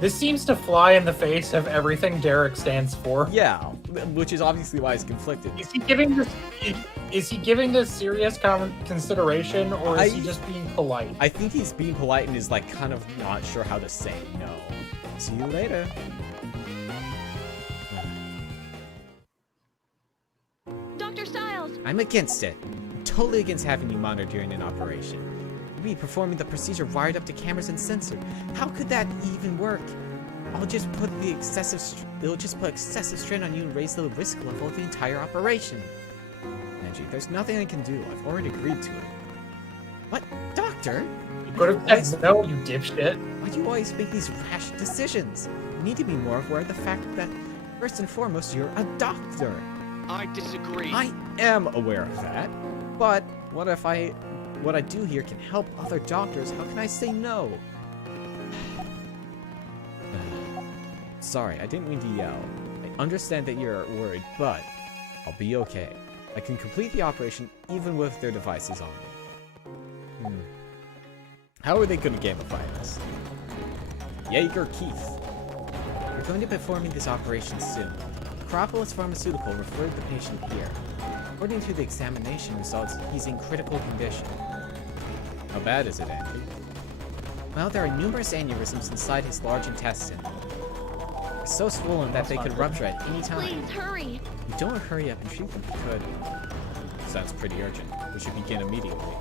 This seems to fly in the face of everything Derek stands for. Yeah, which is obviously why he's conflicted. Is he giving this? Is he giving this serious consideration, or is he just being polite? I think he's being polite and is like kind of not sure how to say no. See you later. Dr. Styles. I'm against it. I'm totally against having you monitor during an operation. Me performing the procedure wired up to cameras and censored. How could that even work? It'll just put excessive strain on you and raise the risk level of the entire operation. Angie, there's nothing I can do. I've already agreed to it. What? Doctor? You could have said no, you dipshit. Why do you always make these rash decisions? You need to be more aware of the fact that, first and foremost, you're a doctor. I disagree. I am aware of that, but what I do here can help other doctors? How can I say no? Sorry, I didn't mean to yell. I understand that you're worried, but I'll be okay. I can complete the operation even with their devices on me. How are they going to gamify this? Jaeger Keith. We're going to be performing this operation soon. Acropolis Pharmaceutical referred the patient here. According to the examination results, he's in critical condition. How bad is it, Andy? Well, there are numerous aneurysms inside his large intestine. They're so swollen that they could rupture at any time. Please, hurry. If we don't hurry up and treat them, we could. Sounds pretty urgent. We should begin immediately.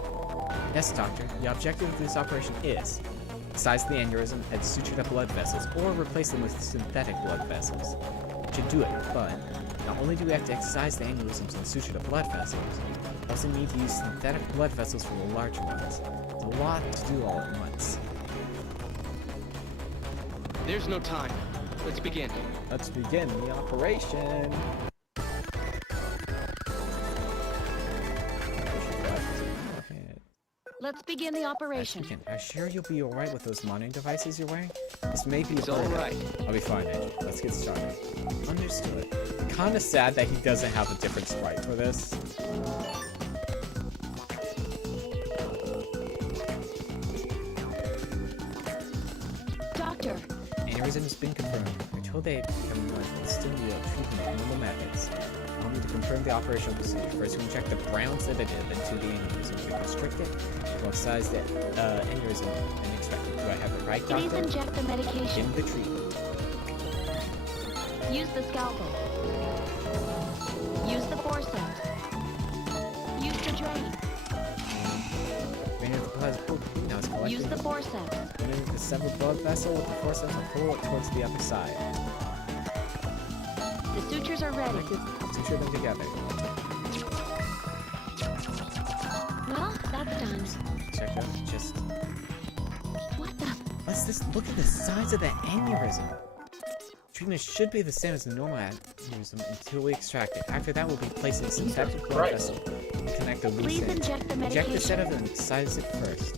Yes, doctor. The objective of this operation is excise the aneurysm and sutured up blood vessels, or replace them with synthetic blood vessels. We should do it, but not only do we have to excise the aneurysms and sutured up blood vessels, we also need to use synthetic blood vessels for the larger ones. It's a lot to do all at once. There's no time. Let's begin. Let's begin the operation. Let's begin the operation. Are you sure you'll be alright with those monitoring devices you're wearing? This may be It's a burden. alright. I'll be fine, Andrew. Let's get started. Understood. Kinda sad that he doesn't have a different sprite for this. Doctor. Aneurysm has been confirmed. We're told they become large but still need a treatment of normal methods. I'll need to confirm the operational procedure. First, we inject the brown sedative into the aneurysm. We constrict it. We'll excise the aneurysm and extract it. Do I have it right, Please doctor? inject the medication. Begin the treatment. Use the scalpel. Use the forceps. Use the drain. Drain of the plasma pool. Now it's collecting. Use the forceps. When in the severed blood vessel with the forceps and pull it towards the other side. The sutures are ready. Suture them together. Well, that's done. Check out. Just. What the? What's this? Look at the size of the aneurysm. Treatment should be the same as the normal aneurysm until we extract it. After that, we'll be placing some type of blood vessel and connect the loose Please end. inject the Inject medication. the set of and size it first.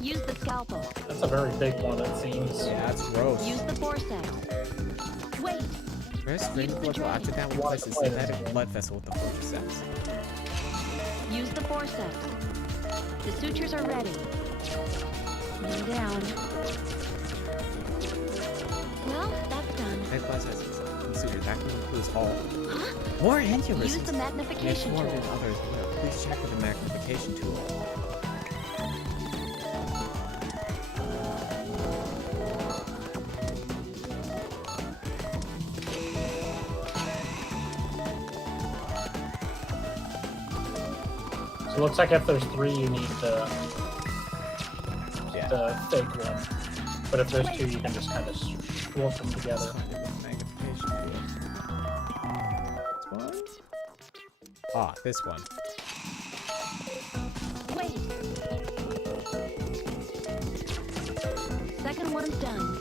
Use the scalpel. That's a very big one, it seems. Yeah, that's gross. Use the forceps. Wait. First, drain the blood vessel. After that, we'll place a synthetic blood vessel with the forceps. Use the forceps. The sutures are ready. Kneel down. Well, that's done. Red blood vessels and suture. That includes all. Huh? More Use aneurysms. the May have magnification formed in tool. others. Please check with the magnification tool. So it looks like if there's 3, you need the fake one. But if there's 2, you can just kind of swap them together. Magnification tool. This one? Ah, this one. Wait. Second one's done.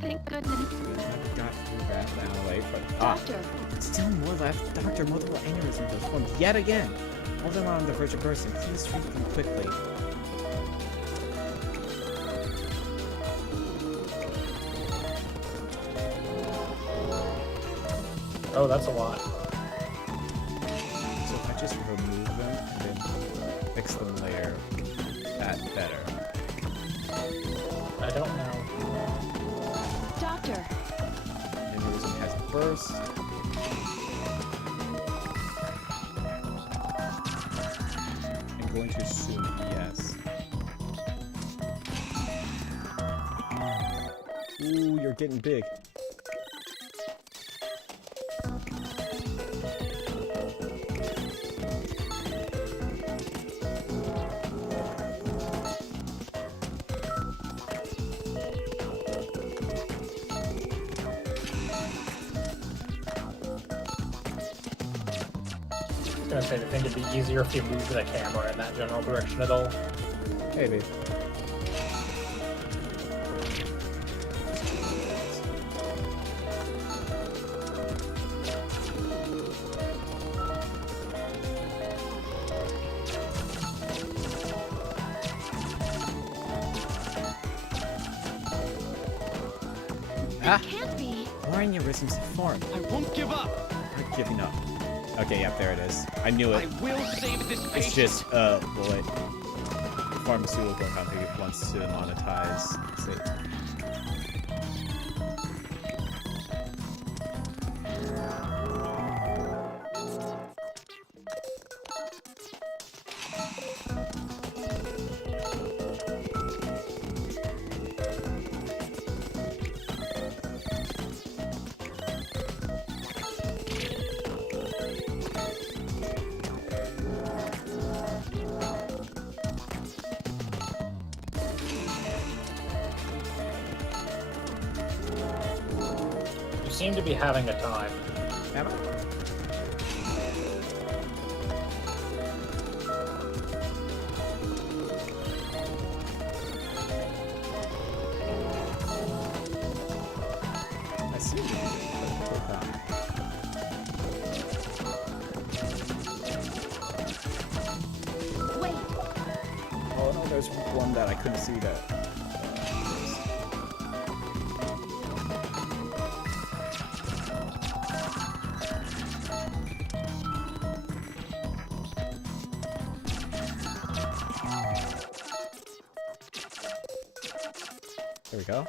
Thank goodness. Got through that now, wait, but Doctor, still more left. Doctor, multiple aneurysms have formed yet again. All of them are on the verge of bursting. Please treat them quickly. Oh, that's a lot. So if I just remove them and then fix them later, that better. I don't know. doctor. Aneurysm has burst. I'm going to assume yes. Ooh, you're getting big. I was gonna say, I think it'd be easier if you moved the camera in that general direction at all. Maybe. Ah! Can't be. More aneurysms have formed. I won't give up. I'm giving up. Okay, yep, there it is. I knew I it. will save this patient. It's just, boy. The pharmaceutical company wants to monetize. You seem to be having a time. Am I? I see you. Hold on. Wait. Oh no, there's one that I couldn't see that. There we go.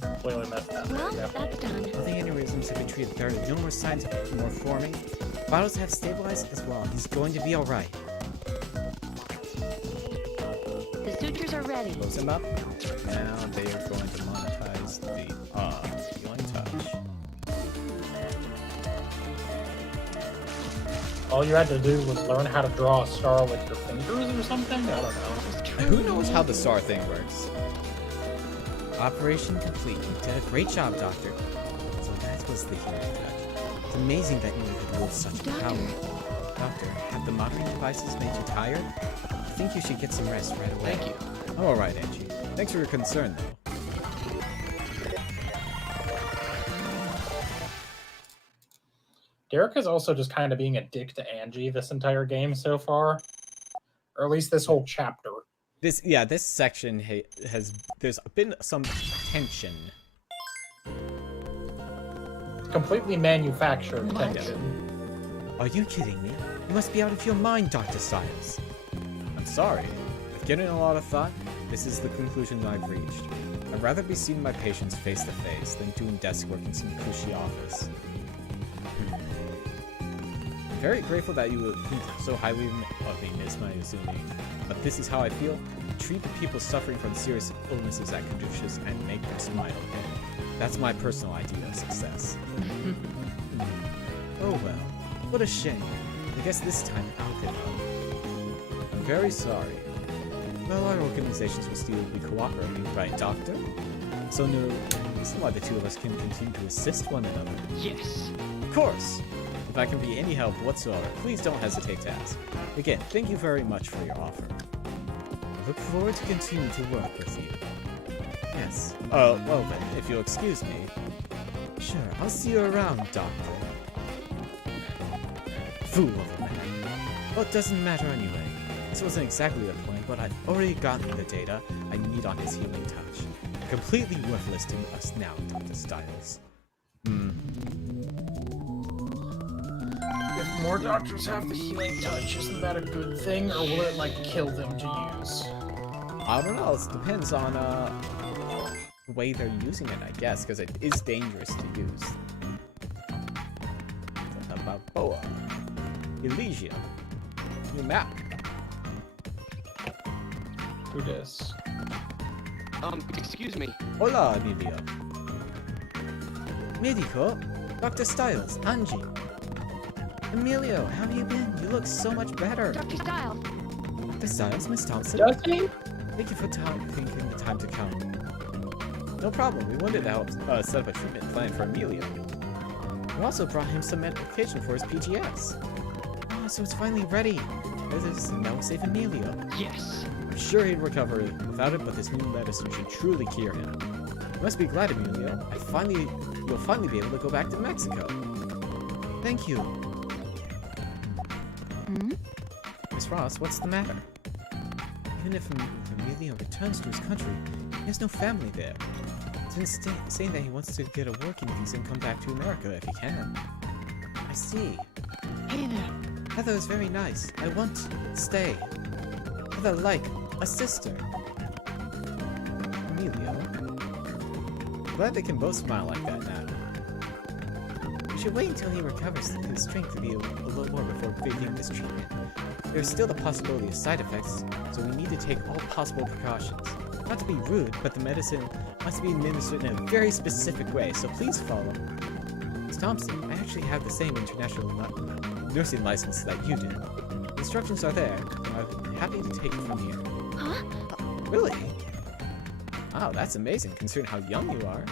Completely messed up. Well, Yeah. that's done. All the aneurysms have been treated. There are no more signs of more forming. Vitals have stabilized as well. He's going to be alright. The sutures are ready. Close him up. Now they are going to monetize the healing touch. All you had to do was learn how to draw a star with your fingers or something? I don't know. Who knows how the star thing works? Operation complete. You did a great job, Doctor. So that was the healing touch. It's amazing that you could wield such power. Doctor, have the monitoring devices made you tired? I think you should get some rest right away. Thank you. I'm alright, Angie. Thanks for your concern, though. Derek is also just kind of being a dick to Angie this entire game so far. Or at least this whole chapter. This section there's been some tension. Completely manufactured What? tension. Are you kidding me? You must be out of your mind, Dr. Styles. I'm sorry. I've given it a lot of thought. This is the conclusion I've reached. I'd rather be seeing my patients face to face than doing desk work in some cushy office. I'm very grateful that you would think so highly of me, Ms. Mayuzumi. But this is how I feel. Treat the people suffering from serious illnesses at conditions and make them smile. That's my personal idea of success. Oh well, what a shame. I guess this time I'll get home. I'm very sorry. Well, our organizations will still be cooperating, right, Doctor? So no reason why the two of us can continue to assist one another. Yes. Of course! If I can be any help whatsoever, please don't hesitate to ask. Again, thank you very much for your offer. I look forward to continuing to work with you. Yes. Well then, if you'll excuse me. Sure, I'll see you around, Doctor. Fool of a man. Well, it doesn't matter anyway. This wasn't exactly the point, but I've already gotten the data I need on his healing touch. Completely worthless to us now, Dr. Styles. If more doctors have the healing touch, isn't that a good thing? Or will it, like, kill them to use? I don't know, it depends on, the way they're using it, I guess, because it is dangerous to use. What about Boa? Elysia. New map. Who dis? Excuse me. Hola, Emilio. Medico, Dr. Styles, Angie. Emilio, how have you been? You look so much better. Dr. Styles. Dr. Styles, Miss Thompson. Does he? Thank you for taking the time to come. No problem, we wanted to help set up a treatment plan for Emilio. We also brought him some medication for his PGS. Oh, so it's finally ready. Now we save Emilio. Yes. I'm sure he'd recover without it, but this new medicine should truly cure him. You must be glad, Emilio. You'll finally be able to go back to Mexico. Thank you. Hmm? Miss Ross, what's the matter? Even if Emilio returns to his country, he has no family there. He's been saying that he wants to get a working visa and come back to America if he can. I see. Hey there. Heather is very nice. I want to stay. Heather like a sister. Emilio. Glad they can both smile like that now. We should wait until he recovers his strength to be a little more before beginning this treatment. There is still the possibility of side effects, so we need to take all possible precautions. Not to be rude, but the medicine must be administered in a very specific way, so please follow. Ms. Thompson, I actually have the same international nursing license that you do. The instructions are there, and I'm happy to take it from here. Huh? Really? Wow, that's amazing, considering how young you are.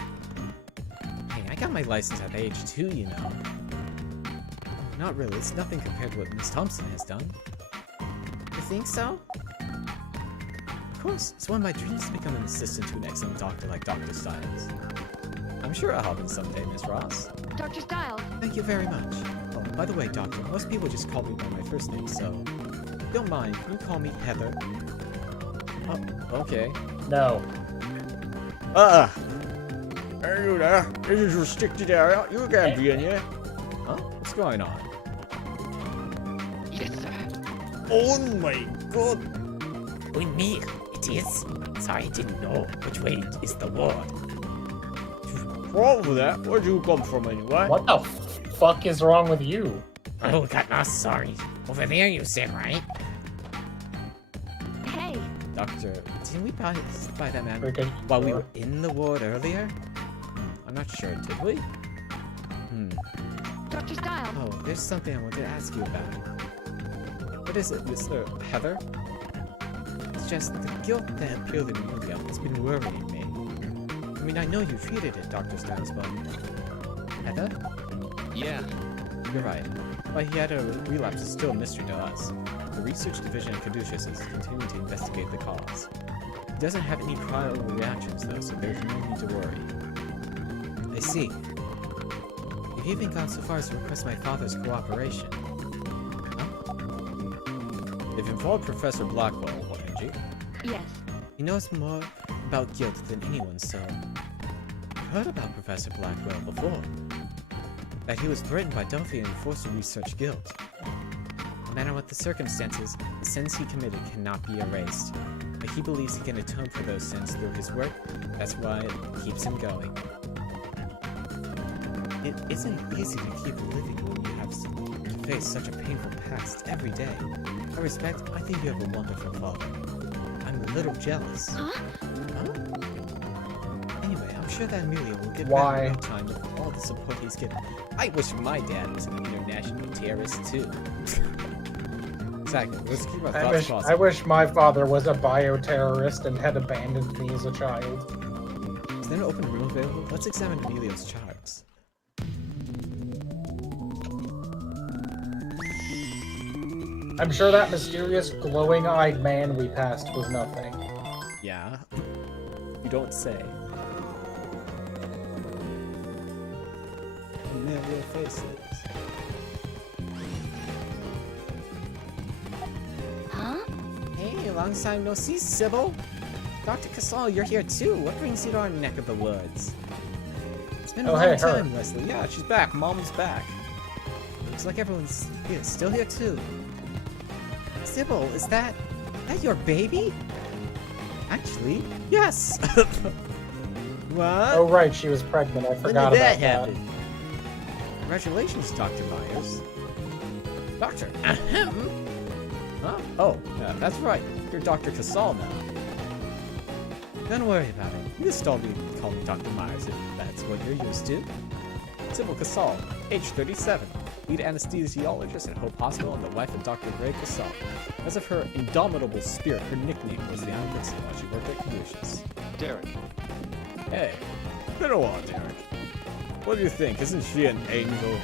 Hey, I got my license at age 2, you know. Not really, it's nothing compared to what Ms. Thompson has done. You think so? Of course, it's one of my dreams to become an assistant to an excellent doctor like Dr. Styles. I'm sure it'll happen someday, Miss Ross. Dr. Styles. Thank you very much. Oh, by the way, Doctor, most people just call me by my first name, so... Don't mind, you can call me Heather. Oh, okay. No. Hey, you there? This is restricted area. You can't be in here. Huh? What's going on? Yes, sir. Oh my god. With me, it is. Sorry, I didn't know which way is the word. What's wrong with that? Where'd you come from anyway? What the fuck is wrong with you? Oh, got lost, sorry. Over there, you said, right? Hey, Doctor, Didn't we pass by that man Freaking while we sure. were in the ward earlier? I'm not sure, did we? Dr. Style. Oh, there's something I wanted to ask you about. What is it, Mr. Heather? It's just the guilt that appealed in Amelia has been worrying me. I mean, I know you treated it, Dr. Styles, but... Heather? Yeah. You're right. Why he had a relapse is still a mystery to us. The research division at Caduceus is continuing to investigate the cause. He doesn't have any prior reactions, though, so there's no need to worry. I see. You've even gone so far as to request my father's cooperation. they've involved Professor Blackwell, haven't you? Yes. He knows more about guilt than anyone, so... I've heard about Professor Blackwell before. That he was threatened by Delphi and forced to research guilt. No matter what the circumstances, the sins he committed cannot be erased. But he believes he can atone for those sins through his work. That's why it keeps him going. It isn't easy to keep living when you have to face such a painful past every day. I think you have a wonderful father. I'm a little jealous. Huh? Huh? Anyway, I'm sure that Amelia will get Why? better in no time with all the support he's getting. I wish my dad was an international terrorist too. Exactly. Let's keep our thoughts crossed. I wish my father was a bioterrorist and had abandoned me as a child. Is there an open room available? Let's examine Emilio's charts. I'm sure that mysterious glowing-eyed man we passed was nothing. Yeah. You don't say. Familiar faces. Huh? Hey, long time no see, Sybil. Dr. Casal, you're here too. What brings you to our neck of the woods? It's been a long time, Leslie. Yeah, she's back. Mom's back. Looks like everyone's still here too. Sybil, is that your baby? Actually, yes. What? Oh right, she was pregnant. I When forgot did that about that. happen? Congratulations, Dr. Myers. Doctor. Ahem. Huh? Oh, yeah, that's right. You're Dr. Casal now. Don't worry about it. You can still call me Dr. Myers if that's what you're used to. Sybil Casal, age 37. Lead anesthesiologist at Hope Hospital and the wife of Dr. Ray Casal. As of her indomitable spirit, her nickname was the Iron Pixie while she worked at Caduceus. Derek. Hey, been a while, Derek. What do you think? Isn't she an angel?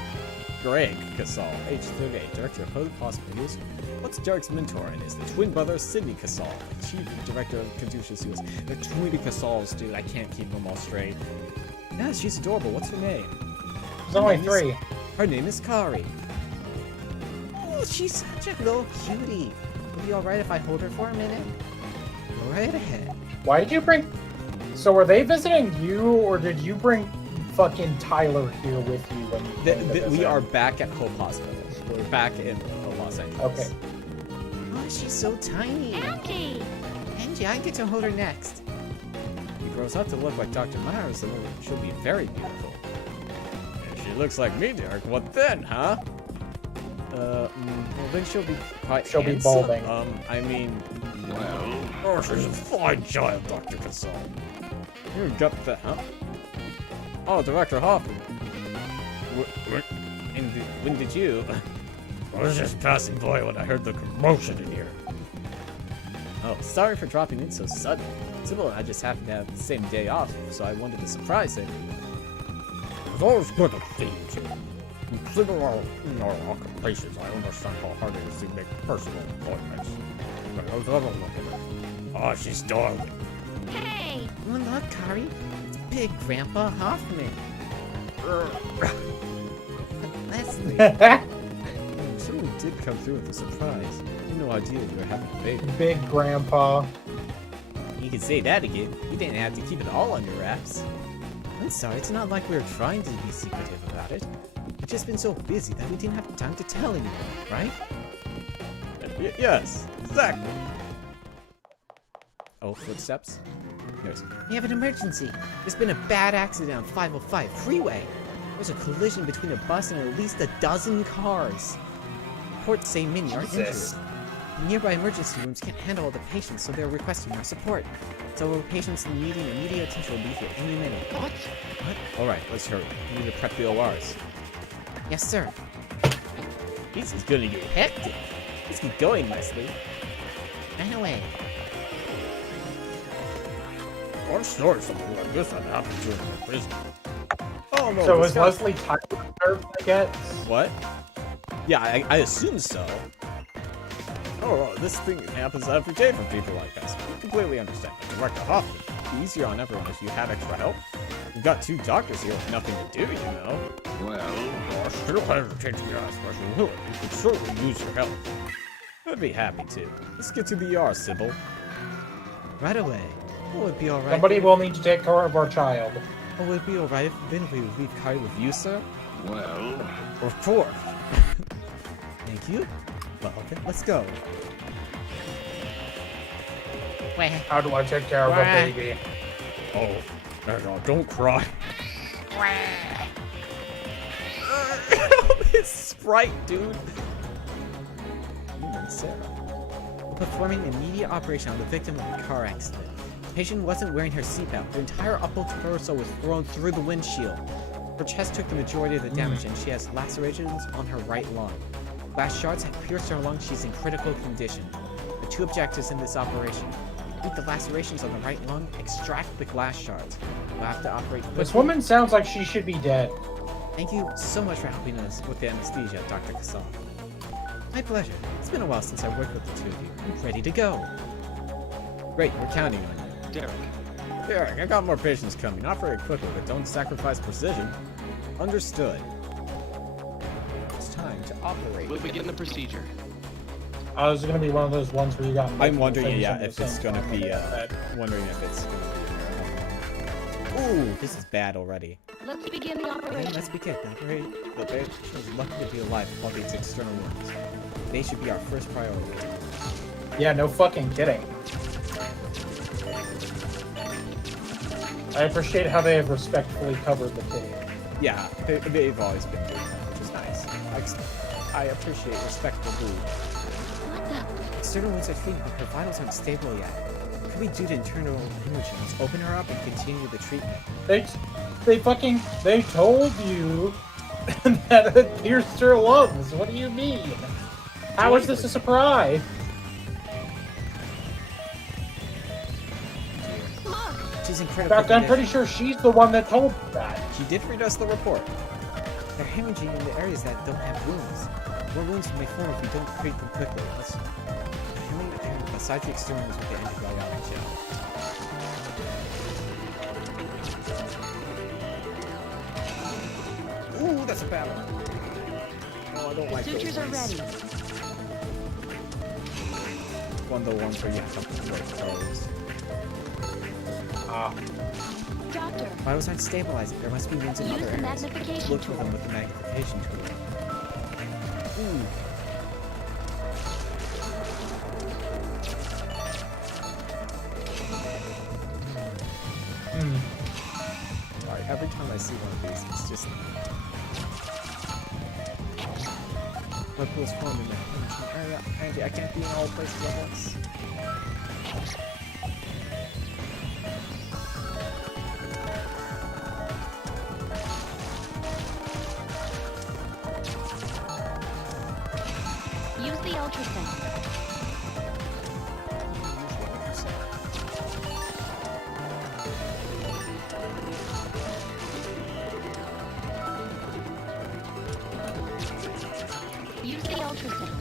Greg Casal, age 38, director of Hope Hospital US. What's Derek's mentor and is the twin brother Sidney Casal, chief director of Caduceus US. The twin Casals, dude, I can't keep them all straight. Yeah, she's adorable. What's her name? There's only 3. Her name is Kari. Oh, she's such a little cutie. Would it be alright if I hold her for a minute? Go right ahead. Why did you bring... So were they visiting you, or did you bring fucking Tyler here with you when you came to We visit? are back at Hope Hospital. We're back in Los Angeles. Okay. Oh, she's so tiny. Angie! Angie, I get to hold her next. If she grows up to look like Dr. Myers, then she'll be very beautiful. If she looks like me, Derek, what then, huh? Well, then she'll be quite She'll be handsome. balding. I mean, Well, oh, she's a fine child, Dr. Casal. You got that, huh? Oh, Director Hoffman. When did you? I was just passing by when I heard the commotion in here. Oh, sorry for dropping in so sudden. Sybil and I just happened to have the same day off, so I wanted to surprise him. It's always good to see you. Consider our occupations, I understand how hard it is to make personal appointments. But I was ever looking at. Oh, she's darling. Hey! Oh, look, Kari. It's Big Grandpa Hoffman. Leslie. You certainly did come through with a surprise. I had no idea you were having a baby. Big Grandpa. You can say that again. You didn't have to keep it all under wraps. I'm sorry, it's not like we were trying to be secretive about it. We've just been so busy that we didn't have time to tell anyone, right? Yes, exactly. Oh, footsteps? There's... We have an emergency. There's been a bad accident on 505 freeway. There's a collision between a bus and at least a dozen cars. Reports say many are injured. Jesus. Nearby emergency rooms can't handle all the patients, so they're requesting our support. Several patients needing immediate attention will be here any minute. What? Alright, let's hurry. We need to prep the ORs. Yes, sir. This is gonna get hectic. Let's get going, Leslie. Right away. I'm sure something like this had happened during the prison. Oh no. So this is guy- Leslie Tyler nerve, I guess? What? Yeah, I assume so. Oh, this thing happens every day for people like us. We completely understand. Director Hoffman, it'd be easier on everyone if you had extra help. We've got 2 doctors here with nothing to do, you know. Well, I still hesitate to ask Special Willie. You could certainly use your help. I'd be happy to. Let's get to the ER, Sybil. Right away. Oh, it'd be alright. Somebody will need to take care of our child. Oh, it'd be alright if we leave Kai with you, sir. Well, Of course. Thank you. Well, then, let's go. Where? How do I take care of a Why? baby? oh, no, don't cry. His sprite, dude. Human Sarah. Performing immediate operation on the victim of a car accident. The patient wasn't wearing her seatbelt. Her entire upper torso was thrown through the windshield. Her chest took the majority of the damage, and she has lacerations on her right lung. Glass shards have pierced her lung. She's in critical condition. The 2 objectives in this operation: treat the lacerations on the right lung, extract the glass shards. We'll have to operate quickly. This woman sounds like she should be dead. Thank you so much for helping us with the anesthesia, Dr. Kasal. My pleasure. It's been a while since I worked with the 2 of you. I'm ready to go. Great, we're counting on you. Derek. Derek, I got more patients coming. Operate quickly, but don't sacrifice precision. Understood. It's time to operate. We'll begin the procedure. I was gonna be one of those ones where you got. I'm multiple wondering, things yeah, in the if it's same gonna time. be, wondering if it's gonna be a Ooh, this is bad already. Let's begin the Okay, operation. let's begin. The patient is lucky to be alive while these external wounds. They should be our first priority. Yeah, no fucking kidding. I appreciate how they have respectfully covered the tape. Yeah, they've always been doing that, which is nice. I appreciate respectful food. What the? External wounds are clean, but her vitals aren't stable yet. It could be due to internal hemorrhaging. Let's open her up and continue the treatment. They told you that it pierced her lungs. What do you mean? How is this a surprise? Look! She's In incredible. fact, I'm pretty sure she's the one that told me that. She did read us the report. They're hemorrhaging in the areas that don't have wounds. More wounds may form if we don't treat them quickly. Let's healing and besides the external wounds with the antibiotic gel. Ooh, that's a bad one. Oh, I don't The like sutures those are ones. ready. One of the ones where you have to break toes. Ah, Doctor, Vitals aren't stabilizing. There must be wounds in use other the areas. magnification Look for tool. them with the magnification tool. Ooh. Sorry, every time I see one of these, it's just Blood pools formed in the hemorrhaging area. Andy, I can't be in all places at once. Use the ultrasound. Use the ultrasound.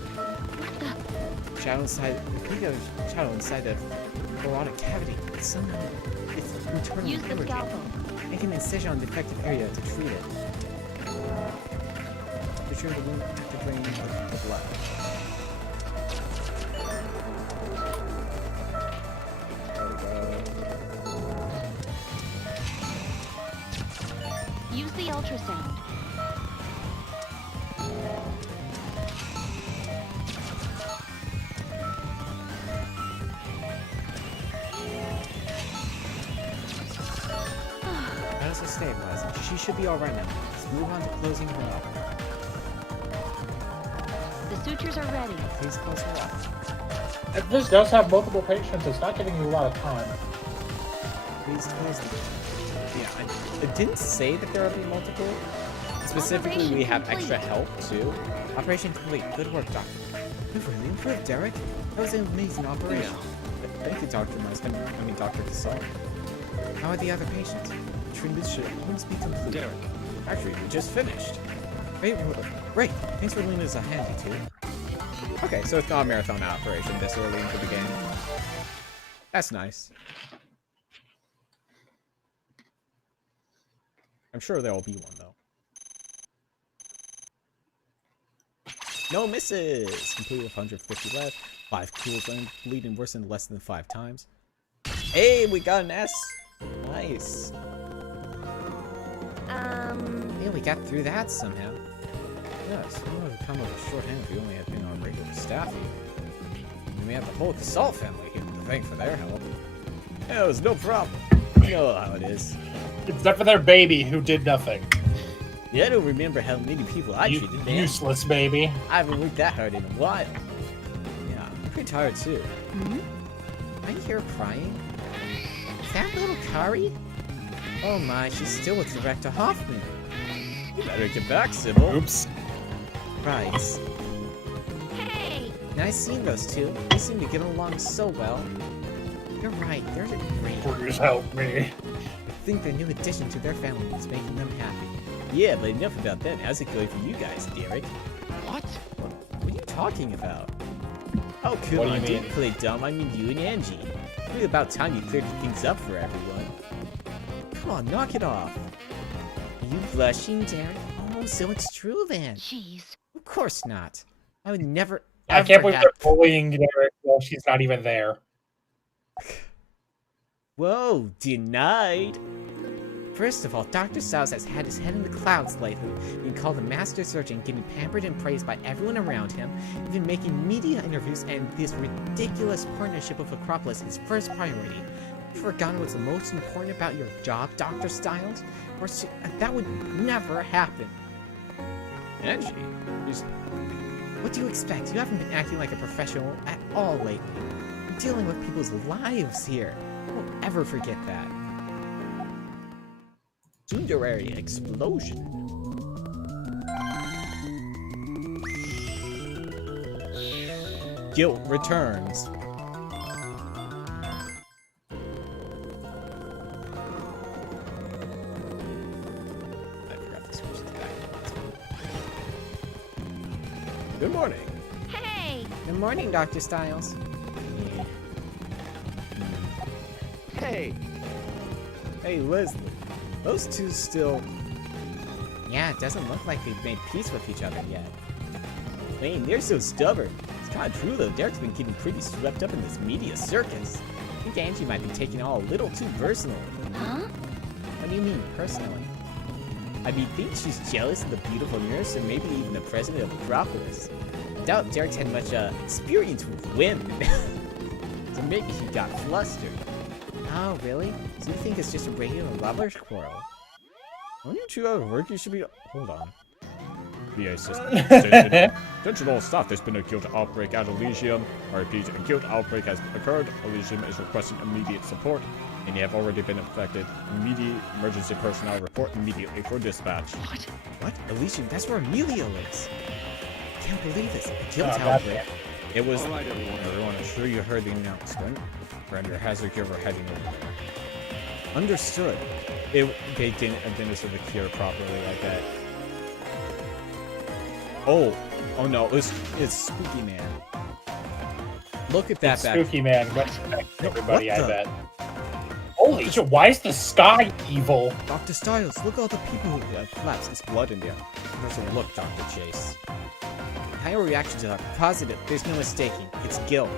What the? Shadow inside. I think there's a shadow inside the carotid cavity. It's somehow. It's internal Use the hemorrhaging. scalpel. Make an incision on the affected area to treat it. To treat the wound to drain the blood. Use the ultrasound. Vitals are stabilizing. She should be alright now. Let's move on to closing her up. The sutures Doctors are ready. Please close her off. If this does have multiple patients, it's not giving you a lot of time. Please close the... Yeah, I didn't say that there would be multiple. Specifically, we have extra help, too. Operation complete. Good work, Doctor. You've really improved, Derek. That was an amazing operation. Thank you, Dr. Marston. Dr. Casal. How are the other patients? Treatment should almost be complete. Derek. Actually, we just finished. Great. Thanks for lending us a hand, you two. Okay, so it's not a marathon operation this early into the game. That's nice. I'm sure there will be one, though. No misses! Complete with 150 left. 5 kills and bleeding worse than less than 5 times. Hey, we got an S! Nice. Yeah, we got through that somehow. Yes, we would have come with a short hand if we only had been our regular staff here. And we have the whole Casal family here to thank for their help. Yeah, it was no problem. You know how it is. Except for their baby, who did nothing. Yeah, I don't remember how many people I treated, man. Useless baby. I haven't worked that hard in a while. Yeah, I'm pretty tired too. I hear her crying. Is that little Kari? Oh my, she's still with Director Hoffman. You better get back, Sybil. Oops. Right. Hey! Now I've seen those two. They seem to get along so well. You're right, they're great. Please help me. I think the new addition to their family is making them happy. Yeah, but enough about them. How's it going for you guys, Derek? What? What are you talking about? Oh, come What do you on, mean? don't play dumb. I mean you and Angie. It's really about time you cleared things up for everyone. Come on, knock it off. Are you blushing, Derek? Oh, so it's true then. Jeez. Of course not. I would never. I ever can't believe have... they're bullying Derek while she's not even there. Whoa, denied. First of all, Dr. Styles has had his head in the clouds lately, being called a master surgeon, getting pampered and praised by everyone around him, even making media interviews, and this ridiculous partnership with Acropolis his first priority. You've forgotten what's the most important about your job, Dr. Styles? That would never happen. Angie? What do you expect? You haven't been acting like a professional at all lately. You're dealing with people's lives here. I won't ever forget that. Tsundere explosion. Guilt returns. I forgot to switch to that. Good morning. Hey! Good morning, Dr. Styles. Hey! Hey, Leslie. Those two still... Yeah, it doesn't look like they've made peace with each other yet. Man, they're so stubborn. It's kind of true, though. Derek's been getting pretty swept up in this media circus. I think Angie might be taking it all a little too personally. Huh? What do you mean, personally? I mean, think she's jealous of the beautiful nurse and maybe even the president of Acropolis. I doubt Derek's had much experience with women. So maybe he got flustered. Oh, really? So you think it's just a regular lover's quarrel? When you two out of work, you should be... Hold on. VA system. Attention all staff, there's been a guilt outbreak at Elysium. I repeat, a guilt outbreak has occurred. Elysium is requesting immediate support, and you have already been affected. Immediate emergency personnel report immediately for dispatch. What? Elysium? That's where Emilio is. I can't believe this. A guilt outbreak. It was... Alright, everyone, I'm sure you heard the announcement. Render hazard cure for heading over there. Understood. They didn't administer the cure properly like that. Oh no, it's Spooky Man. Look at that back. Spooky Man. Everybody, What I the- bet. Holy shit, why is the sky evil? Dr. Styles, look at all the people who have collapsed. There's blood in there. There's a look, Dr. Chase. How your reactions are positive. There's no mistaking. It's guilt.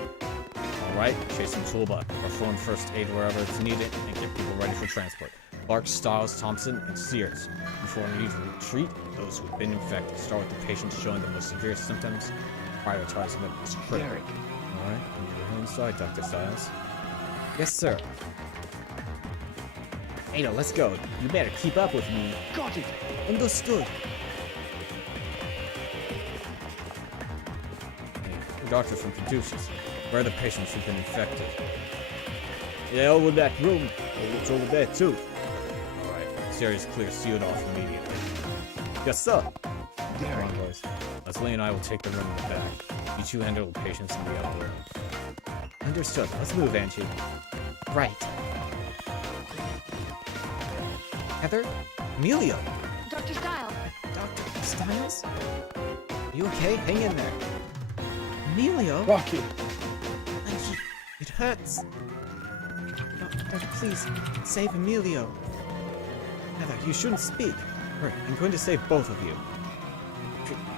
Alright, Chase and Tulba. Perform first aid wherever it's needed and get people ready for transport. Clark, Styles, Thompson, and Sears. Before we need to treat those who've been infected, start with the patients showing the most severe symptoms. Prioritizing is critical. Alright, you're inside, Dr. Styles. Yes, sir. Ada, let's go. You better keep up with me. Got it! Understood. doctors from Caduceus, where the patients have been infected. Yeah, over that room. It's over there, too. Alright, this area's clear, sealed off immediately. Yes, sir. Come on, boys. Leslie and I will take the room in the back. You two handle the patients in the upper room. Understood. Let's move, Angie. Right. Heather? Amelia? Dr. Styles. Dr. Styles? Are you okay? Hang in there. Amelia? Rocky. Angie, it hurts. Doctor, please, save Emilio. Heather, you shouldn't speak. Hurry, I'm going to save both of you.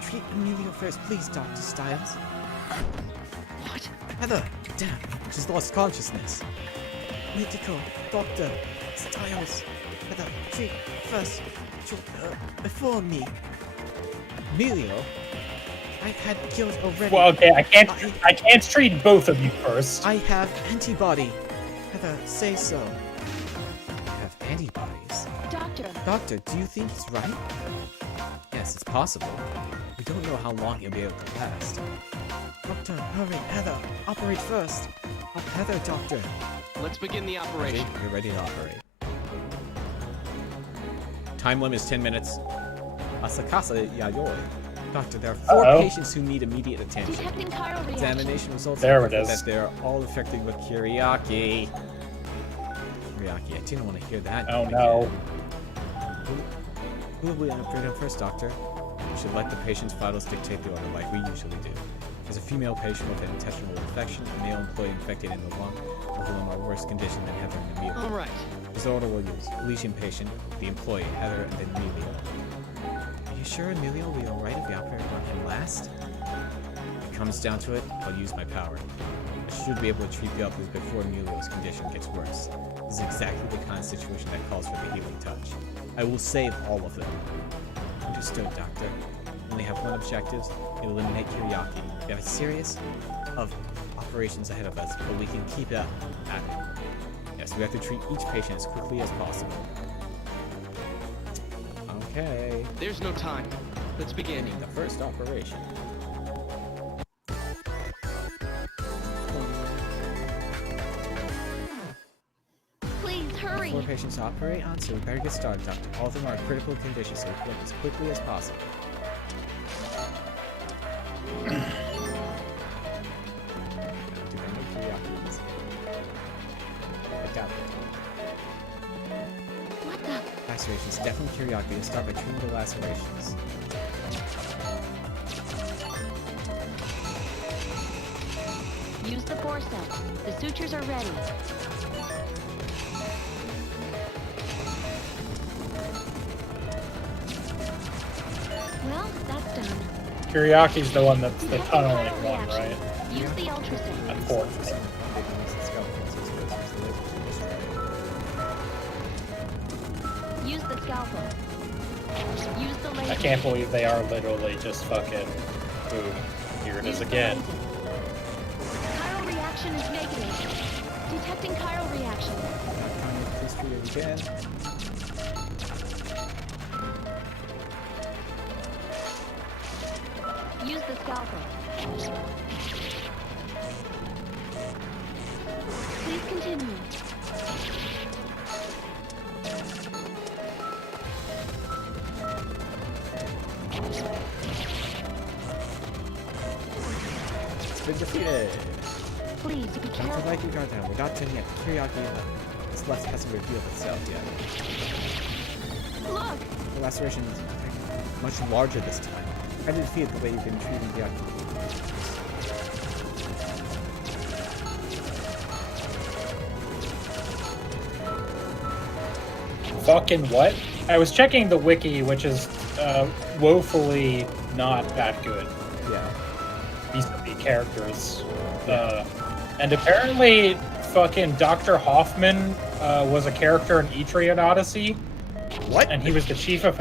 Treat Emilio first, please, Dr. Styles. What? Heather! Damn, she's lost consciousness. Medical, Doctor Styles. Heather, treat first. Before me. Emilio? I had guilt already. Well, okay, I can't treat both of you first. I have antibody. Heather, say so. You have antibodies. Doctor. Doctor, do you think he's right? Yes, it's possible. We don't know how long he'll be able to last. Doctor, hurry. Heather, operate first. Heather, doctor. Let's begin the operation. Okay, you're ready to operate. Time limit is 10 minutes. Asakasa yayoi. Doctor, there are 4 Uh-oh. patients who need immediate attention. Detecting chiral reaction. Examination results There it indicate is. that they're all affected with Kiriaki. Kiriaki, I didn't want to hear that. Oh name no. again. Who will we operate on first, Doctor? We should let the patient's vitals dictate the order like we usually do. There's a female patient with an intestinal infection, a male employee infected in the lung, both of them are worse condition than Heather and Amelia. All right. This order we'll use. Elysian patient, the employee, Heather, and then Amelia. Are you sure Emilio will be alright if we operate on him last? If it comes down to it, I'll use my power. I should be able to treat the others before Emilio's condition gets worse. This is exactly the kind of situation that calls for the healing touch. I will save all of them. Understood, Doctor. We only have one objective, eliminate Kiriaki. We have a series of operations ahead of us, but we can keep up at it. Yes, we have to treat each patient as quickly as possible. Okay. There's no time. Let's begin. The first operation. Please hurry. 4 patients to operate on, so we better get started, Doctor. All of them are in critical condition, so we can work as quickly as possible. What the? Lacerations, definitely Kiriaki. Let's start by treating the lacerations. Use the forceps. The sutures are ready. Well, that's done. Kiriaki's the one that's the Detecting tunneling chiral one, reaction. right? Use the ultrasound. Unfortunately. Use the scalpel. Use the laser. I can't believe they are literally just fucking. Boom. Here it is Use the again. laser. Chiral reaction is negative. Detecting chiral reaction. Please treat it again. Use the scalpel. Please continue. It's been defeated. Please be Don't careful. let you guard down. We're not done yet. Kiriaki this left hasn't revealed itself yet. Look! The laceration is much larger this time. Try to defeat it the way you've been treating the octopus. Fucking what? I was checking the wiki, which is woefully not that good. Yeah. These are the characters. And apparently, fucking Dr. Hoffman was a character in Etrian Odyssey. What? And he was the chief of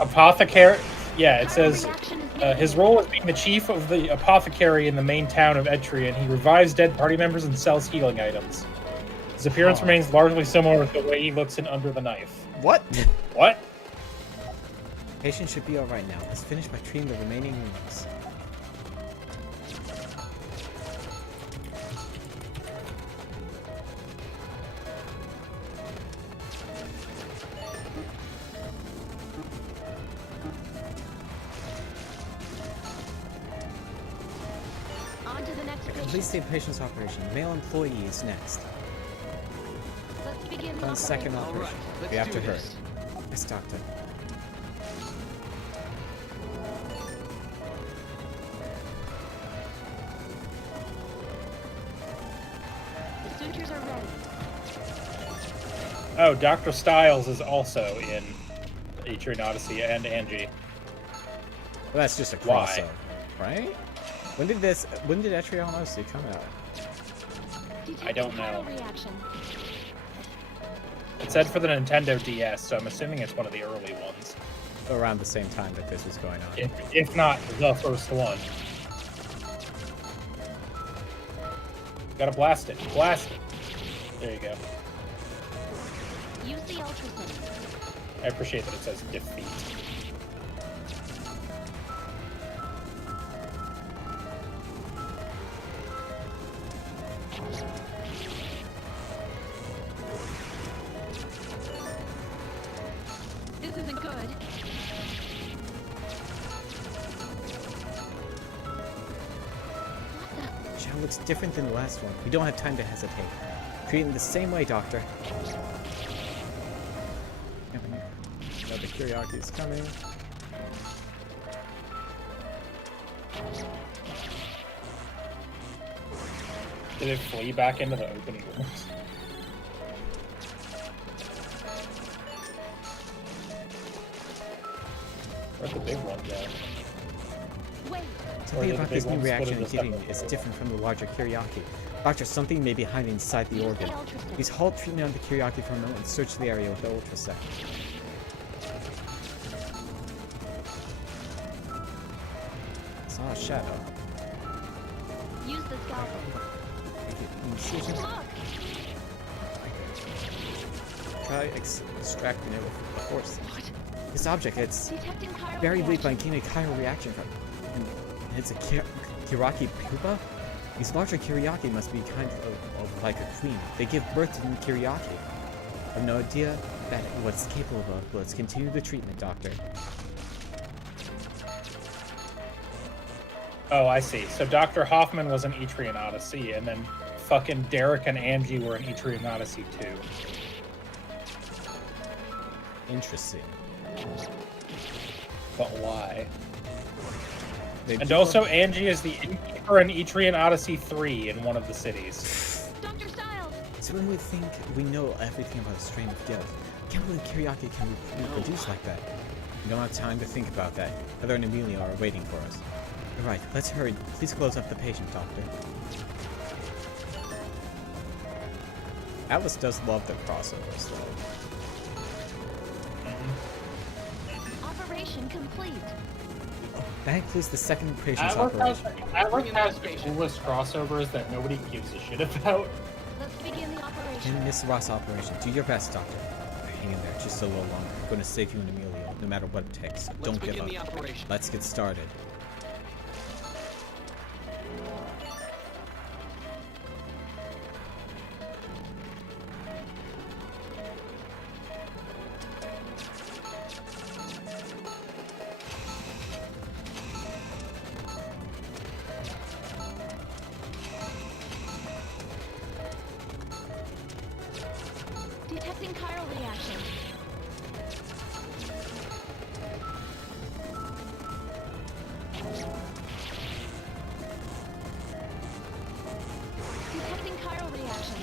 apothecary. Yeah, it Chiral says reaction is his negative. role is being the chief of the apothecary in the main town of Etrian. He revives dead party members and sells healing items. His appearance remains largely similar to the way he looks in Under the Knife. What? What? Patient should be alright now. Let's finish by treating the remaining wounds. Complete the patient's operation. Male employee is next. Let's begin the On second operation. operation. Let's We have to do hurry. this. Yes, doctor. The sutures are ready. Oh, Dr. Styles is also in Atrian Odyssey and Angie. Well, that's just a Why? crossover, right? When did Etrian Odyssey come out? Detecting don't know. chiral reaction. It said for the Nintendo DS, so I'm assuming it's one of the early ones. Around the same time that this was going on. If not the first one. Gotta blast it. Blast it. There you go. Use the ultrasound. I appreciate that it says defeat. This isn't good. Chow looks different than the last one. We don't have time to hesitate. Treat him the same way, doctor. The Kyriaki is coming. Did it flee back into the open rooms? Where'd the big one go? Wait. Something the about big this new one split reaction into he's getting separate is parts. different from the larger Kyriaki. Doctor, something may be hiding inside the Use organ. the ultrasound. Please halt treatment on the Kyriaki for a moment and search the area with the ultrasound. Saw a shadow. Use the scalpel. Incision. Look. Try extracting it with a force. This object, it's Detecting chiral very weak by reaction. getting a chiral reaction from. And it's a Kyriaki pupa? These larger Kyriaki must be kind of like a queen. They give birth to new Kyriaki. I have no idea that what's capable of, but let's continue the treatment, doctor. Oh, I see. So Dr. Hoffman was in Atrian Odyssey, and then fucking Derek and Angie were in Atrian Odyssey too. Interesting. But why? They And do also, look- Angie is the innkeeper in Atrian Odyssey 3 in one of the cities. Dr. Styles. So when we think we know everything about a strain of guilt, I can't believe Kyriaki can reproduce like that. We don't have time to think about that. Heather and Amelia are waiting for us. Alright, let's hurry. Please close up the patient, doctor. Atlas does love the crossovers, though. Operation complete. That includes the second patient's operation. Atlas has the coolest crossovers that nobody gives a shit about. Let's begin the operation. In Miss Ross operation, do your best, doctor. Hang in there just a little longer. I'm going to save you and Amelia, no matter what it takes. Let's Don't give begin up. the operation. Let's get started. Detecting chiral reaction. Detecting chiral reaction.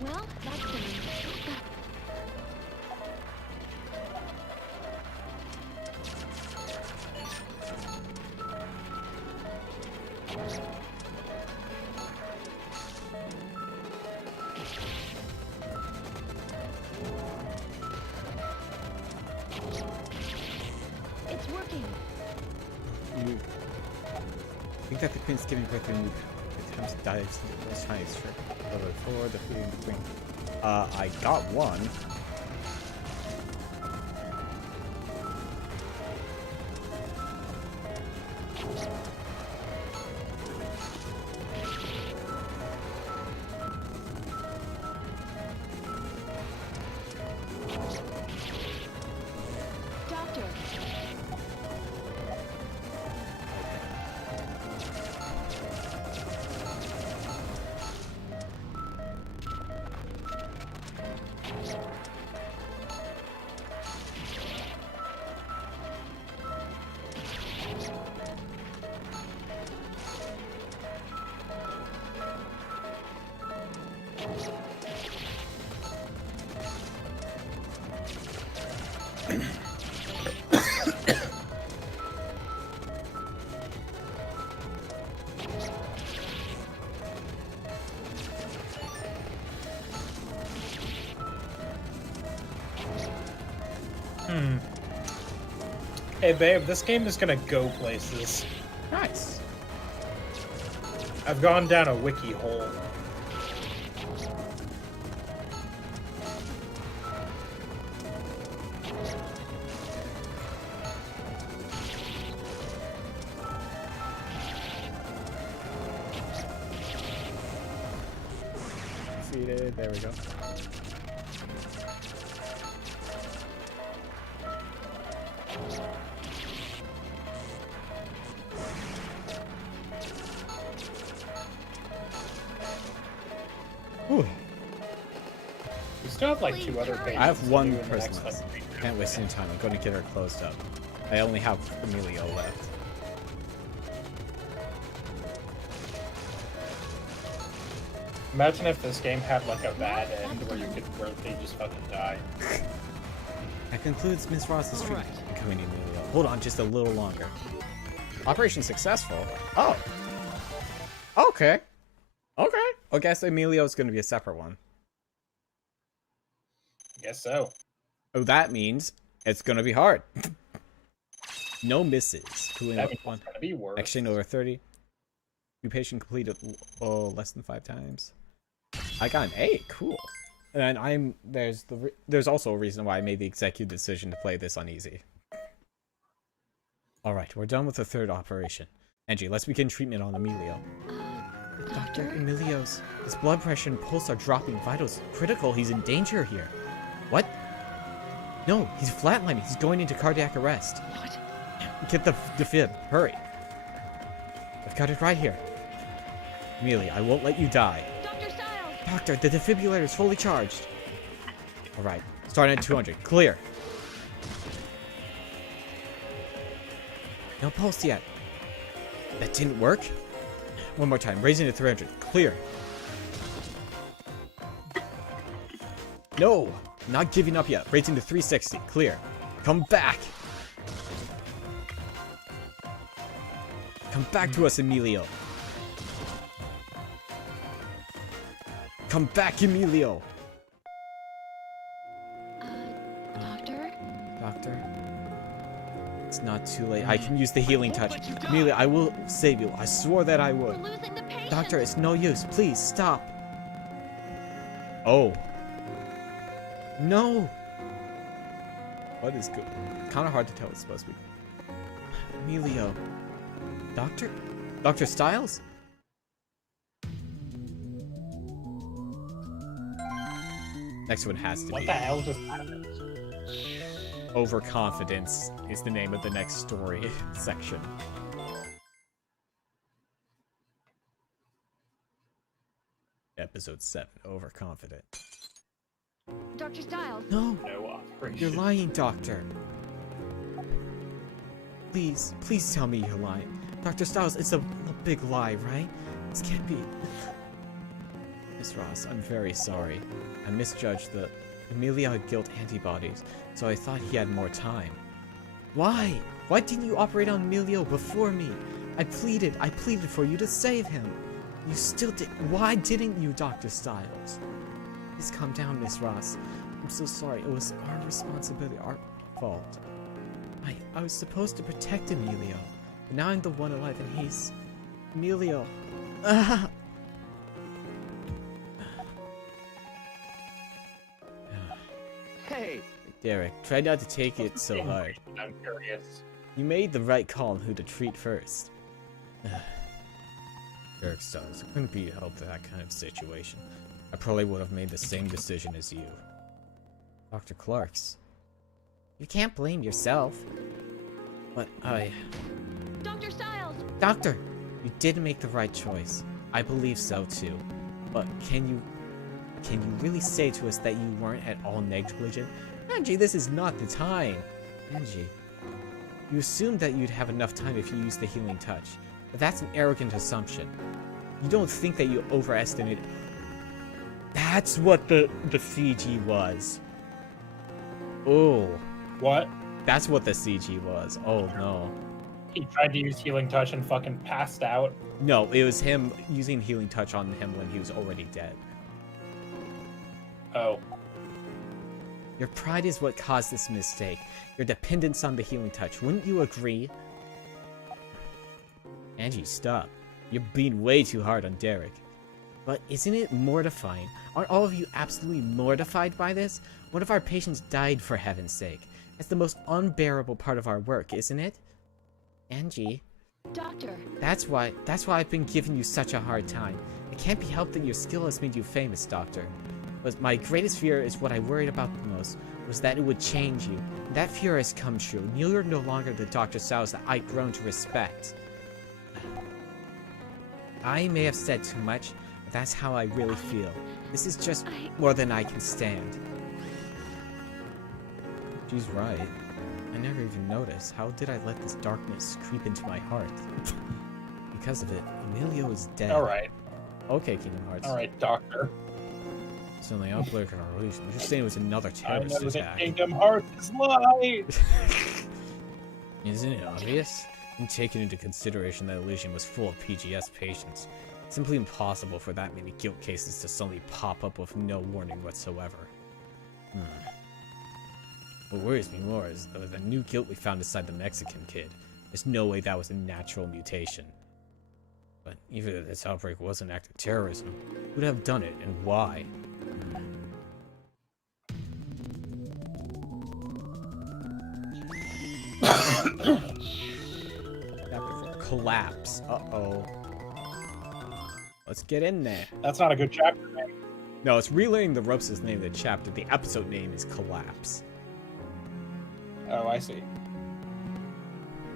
Well, that's done. It's working. You think that the queen's giving birth to a new attempts to dive into the most tiny strip of it for the feeding between. I got one. Hey babe, this game is gonna go places. Nice. I've gone down a wiki hole. Defeated. There we go. Whew. We still have like 2 other pages. I have to one do in the person next, left. like, Can't waste any time. I'm going to get her closed up. I only have Emilio left. Imagine if this game had like a bad end where they just fucking die. That concludes Miss Ross's treatment. Alright. And coming to Emilio. Hold on just a little longer. Operation successful. Oh. Okay. Okay. I guess Emilio's going to be a separate one. Guess so. Oh, that means it's going to be hard. No misses. Cooling That up means one. it's gonna be worse. Exchange over 30. Occupation completed less than 5 times. I got an A. Cool. And there's also a reason why I made the executive decision to play this on easy. All right, we're done with the 3rd operation. Angie, let's begin treatment on Emilio. Dr. Emilio's his blood pressure and pulse are dropping. Vitals critical. He's in danger here. What? No, he's flatlining. He's going into cardiac arrest. What? Get the defib. Hurry. I've got it right here. Emilio, I won't let you die. Dr. Styles! Doctor, the defibrillator is fully charged. All right, starting at 200. Clear. No pulse yet. That didn't work? One more time. Raising to 300. Clear. No! Not giving up yet. Raising to 360. Clear. Come back! Come back to us, Emilio. Come back, Emilio! Doctor? Doctor? It's not too late. I can use the healing touch. Emilio, I will save you. I swore that I We're would. losing the patient! Doctor, it's no use. Please, stop. Oh. No! What is good? Kind of hard to tell what's supposed to be. Emilio. Doctor? Dr. Styles? Next one has to What be the hell just happened? Overconfidence is the name of the next story section. Episode 7, Overconfident. Dr. Styles! No! No operation. You're lying, Doctor. Please, please tell me you're lying. Dr. Styles, it's a big lie, right? This can't be. Miss Ross, I'm very sorry. I misjudged the Emilio had guilt antibodies, so I thought he had more time. Why? Why didn't you operate on Emilio before me? I pleaded for you to save him. You still did. Why didn't you, Dr. Styles? Please calm down, Miss Ross. I'm so sorry. It was our responsibility, our fault. I was supposed to protect Emilio, but now I'm the one alive and he's... Emilio. Ah! Hey, Derek, try not to take it so hard. I'm curious. You made the right call on who to treat first. Derek Stars, it couldn't be helped in that kind of situation. I probably would have made the same decision as you. Dr. Clark's. You can't blame yourself. But Dr. Styles! Doctor! You did make the right choice. I believe so too. But can you really say to us that you weren't at all negligent? Angie, this is not the time. Angie, you assumed that you'd have enough time if you used the healing touch. But that's an arrogant assumption. You don't think that you overestimated... That's what the CG was. Oh. What? That's what the CG was. Oh no. He tried to use healing touch and fucking passed out. No, it was him using healing touch on him when he was already dead. Oh. Your pride is what caused this mistake. Your dependence on the healing touch. Wouldn't you agree? Angie, stop. You're being way too hard on Derek. But isn't it mortifying? Aren't all of you absolutely mortified by this? One of our patients died, for heaven's sake. That's the most unbearable part of our work, isn't it? Angie. Doctor. That's why I've been giving you such a hard time. It can't be helped that your skill has made you famous, Doctor. But my greatest fear is what I worried about the most, was that it would change you. And that fear has come true. You're no longer the Dr. Styles that I've grown to respect. I may have said too much, but that's how I really feel. This is just more than I can stand. She's right. I never even noticed. How did I let this darkness creep into my heart? Because of it, Emilio is dead. Alright. Okay, Kingdom Hearts. Alright, Doctor. So the outbreak in our release. We're just saying it was another I terrorist know that attack. Kingdom Hearts is light! Isn't it obvious? And taking into consideration that Elysium was full of PGS patients, it's simply impossible for that many guilt cases to suddenly pop up with no warning whatsoever. What worries me more is the new guilt we found inside the Mexican kid. There's no way that was a natural mutation. But even if this outbreak was an act of terrorism, who would have done it and why? Collapse. Uh-oh. Let's get in there. That's not a good chapter name. No, it's relaying the ropes is the name of the chapter. The episode name is Collapse. Oh, I see.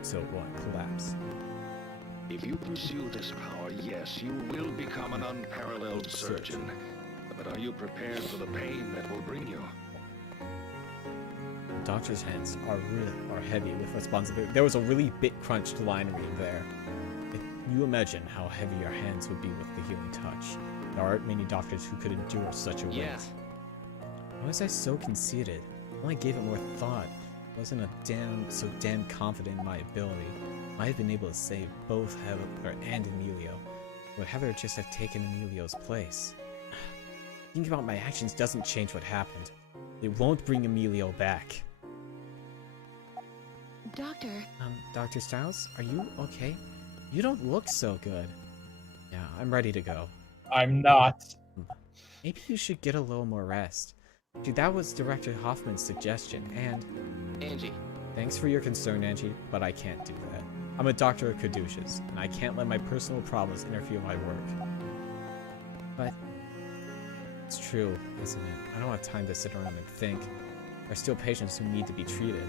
So what? Collapse. If you pursue this power, yes, you will become an unparalleled surgeon. But are you prepared for the pain that will bring you? Doctor's hands are heavy with responsibility. There was a really bit crunched line read there. You imagine how heavy your hands would be with the healing touch. There aren't many doctors who could endure such a weight. Yeah. Why was I so conceited? I only gave it more thought. I wasn't so damn confident in my ability. I might have been able to save both Heather and Emilio. Would Heather just have taken Emilio's place? Thinking about my actions doesn't change what happened. It won't bring Emilio back. Doctor. Dr. Styles, are you okay? You don't look so good. Yeah, I'm ready to go. I'm not. Maybe you should get a little more rest. Dude, that was Director Hoffman's suggestion, and... Angie. Thanks for your concern, Angie, but I can't do that. I'm a doctor of Caduceus, and I can't let my personal problems interfere with my work. But... it's true, isn't it? I don't have time to sit around and think. There are still patients who need to be treated.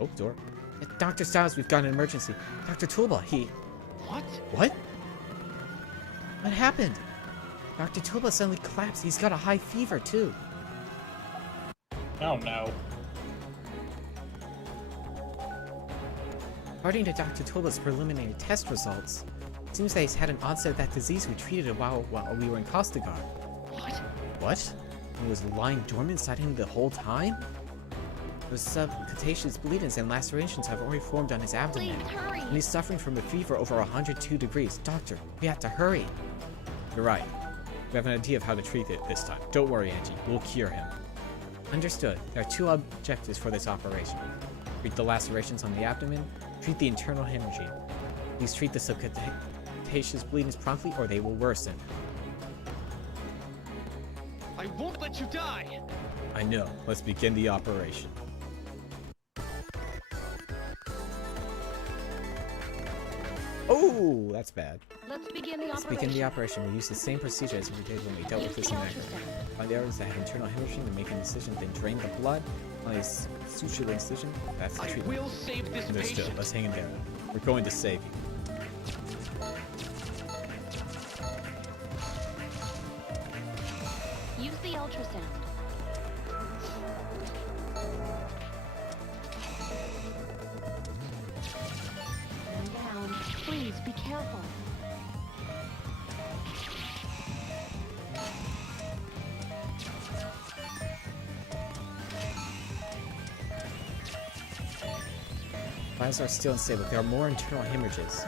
Oh, door. Dr. Styles, we've got an emergency. Dr. Tulba, he... What? What? What happened? Dr. Tulba suddenly collapsed. He's got a high fever, too. Oh, no. According to Dr. Tulba's preliminary test results, it seems that he's had an onset of that disease we treated while we were in Costigar. What? What? He was lying dormant inside him the whole time? Those subcutaneous bleedings and lacerations have already formed on his abdomen. Please, hurry! And he's suffering from a fever over 102 degrees. Doctor, we have to hurry. You're right. We have an idea of how to treat it this time. Don't worry, Angie. We'll cure him. Understood. There are two objectives for this operation. Treat the lacerations on the abdomen. Treat the internal hemorrhaging. Please treat the subcutaneous bleedings promptly or they will worsen. I won't let you die! I know. Let's begin the operation. Oh, that's bad. Let's begin the Let's operation. begin the operation. We'll use the same procedure as we did when we dealt with this in Niagara. Find the areas that have internal hemorrhaging and make an incision, then drain the blood. On a suture the incision. That's the I treatment. will save this Understood. patient. Let's hang in there. We're going to save you. Use the ultrasound. Down. Please be careful. Vitals are still unstable. There are more internal hemorrhages.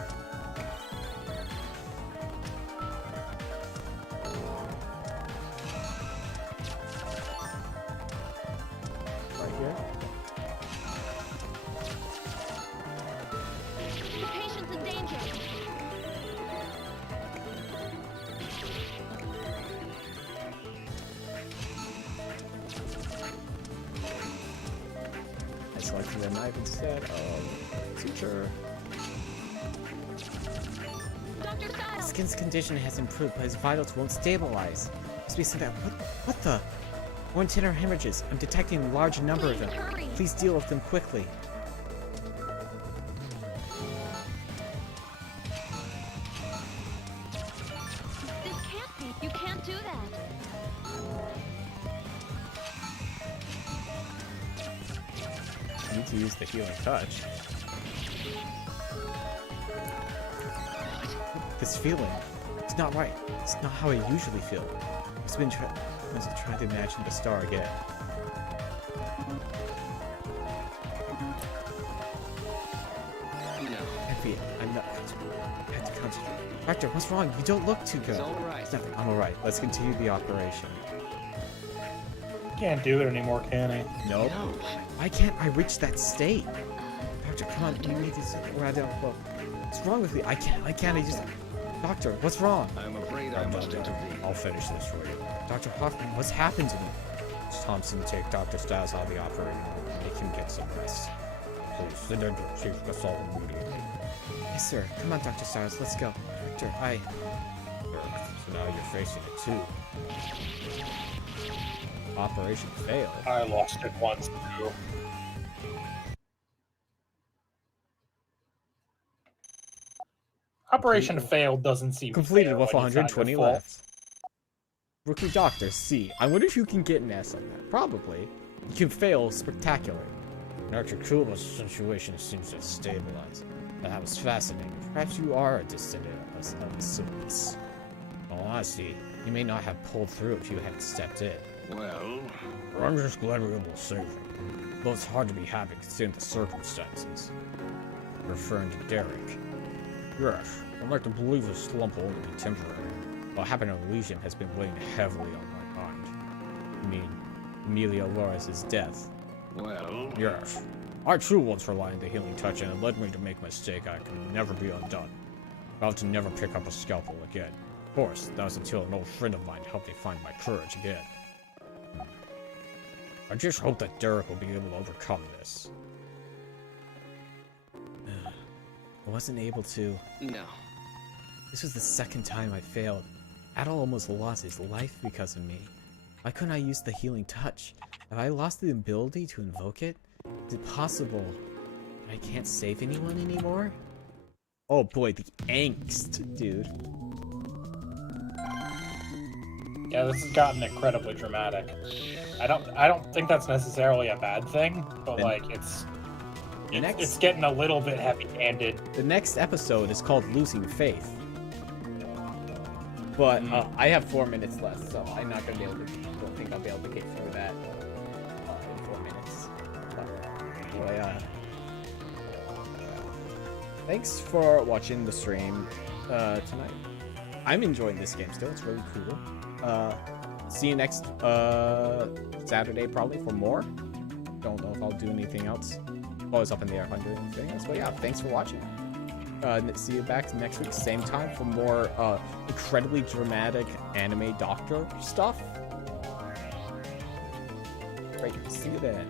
selecting the knife instead of suture. Dr. Styles! Skin's condition has improved, but his vitals won't stabilize. Must be something. What the? More tender hemorrhages. I'm detecting a large number of them. Hurry. Please deal with them quickly. This can't be. You can't do that. I need to use the healing touch. This feeling, it's not right. It's not how I usually feel. I've been trying to imagine the star again. No, I'm not. I have to concentrate. Doctor, what's wrong? You don't look too good. It's all right. It's nothing. I'm alright. Let's continue the operation. Can't do it anymore, can he? Nope. No. Why can't I reach that state? Doctor, come on. You need to sit right down. Well, what's wrong with me? I can't. I just. Doctor, what's wrong? I'm afraid I must intervene. I'll finish this for you. Dr. Hoffman, what's happened to me? Thompson, take Dr. Styles out of the operating room and make him get some rest. Please, send him to Chief Consultant immediately. Yes, sir. Come on, Dr. Styles. Let's go. Doctor, So now you're facing it too. Operation failed. I lost it once too. Operation failed doesn't seem Completed fair with when it's not 120 your fault. left. Rookie Doctor C. I wonder if you can get an S on that. Probably. You can fail spectacularly. Dr. Kuba's situation seems to have stabilized. That was fascinating. Perhaps you are a descendant of Silius. In all honesty, you may not have pulled through if you hadn't stepped in. Well, I'm just glad we were able to save him. Though it's hard to be happy considering the circumstances. Referring to Derek. Yes, I'd like to believe this slump will only be temporary. What happened to Elysium has been weighing heavily on my mind. I mean, Amelia Loris' death. well, Yes. I too once relied on the healing touch and it led me to make a mistake I could never be undone. I vowed to never pick up a scalpel again. Of course, that was until an old friend of mine helped me find my courage again. I just hope that Derek will be able to overcome this. I wasn't able to. No. This was the second time I failed. Adol almost lost his life because of me. Why couldn't I use the healing touch? Have I lost the ability to invoke it? Is it possible that I can't save anyone anymore? Oh boy, the angst, dude. Yeah, this has gotten incredibly dramatic. I don't think that's necessarily a bad thing, but And like it's getting a little bit heavy-handed. The next episode is called Losing Faith. But I have 4 minutes left, so I'm not gonna be able to. Don't think I'll be able to get through that in 4 minutes. But thanks for watching the stream tonight. I'm enjoying this game still. It's really cool. See you next Saturday probably for more. Don't know if I'll do anything else. Always up in the air if I'm doing anything else. But yeah, thanks for watching. See you back next week, same time, for more incredibly dramatic anime doctor stuff. Great, see you then.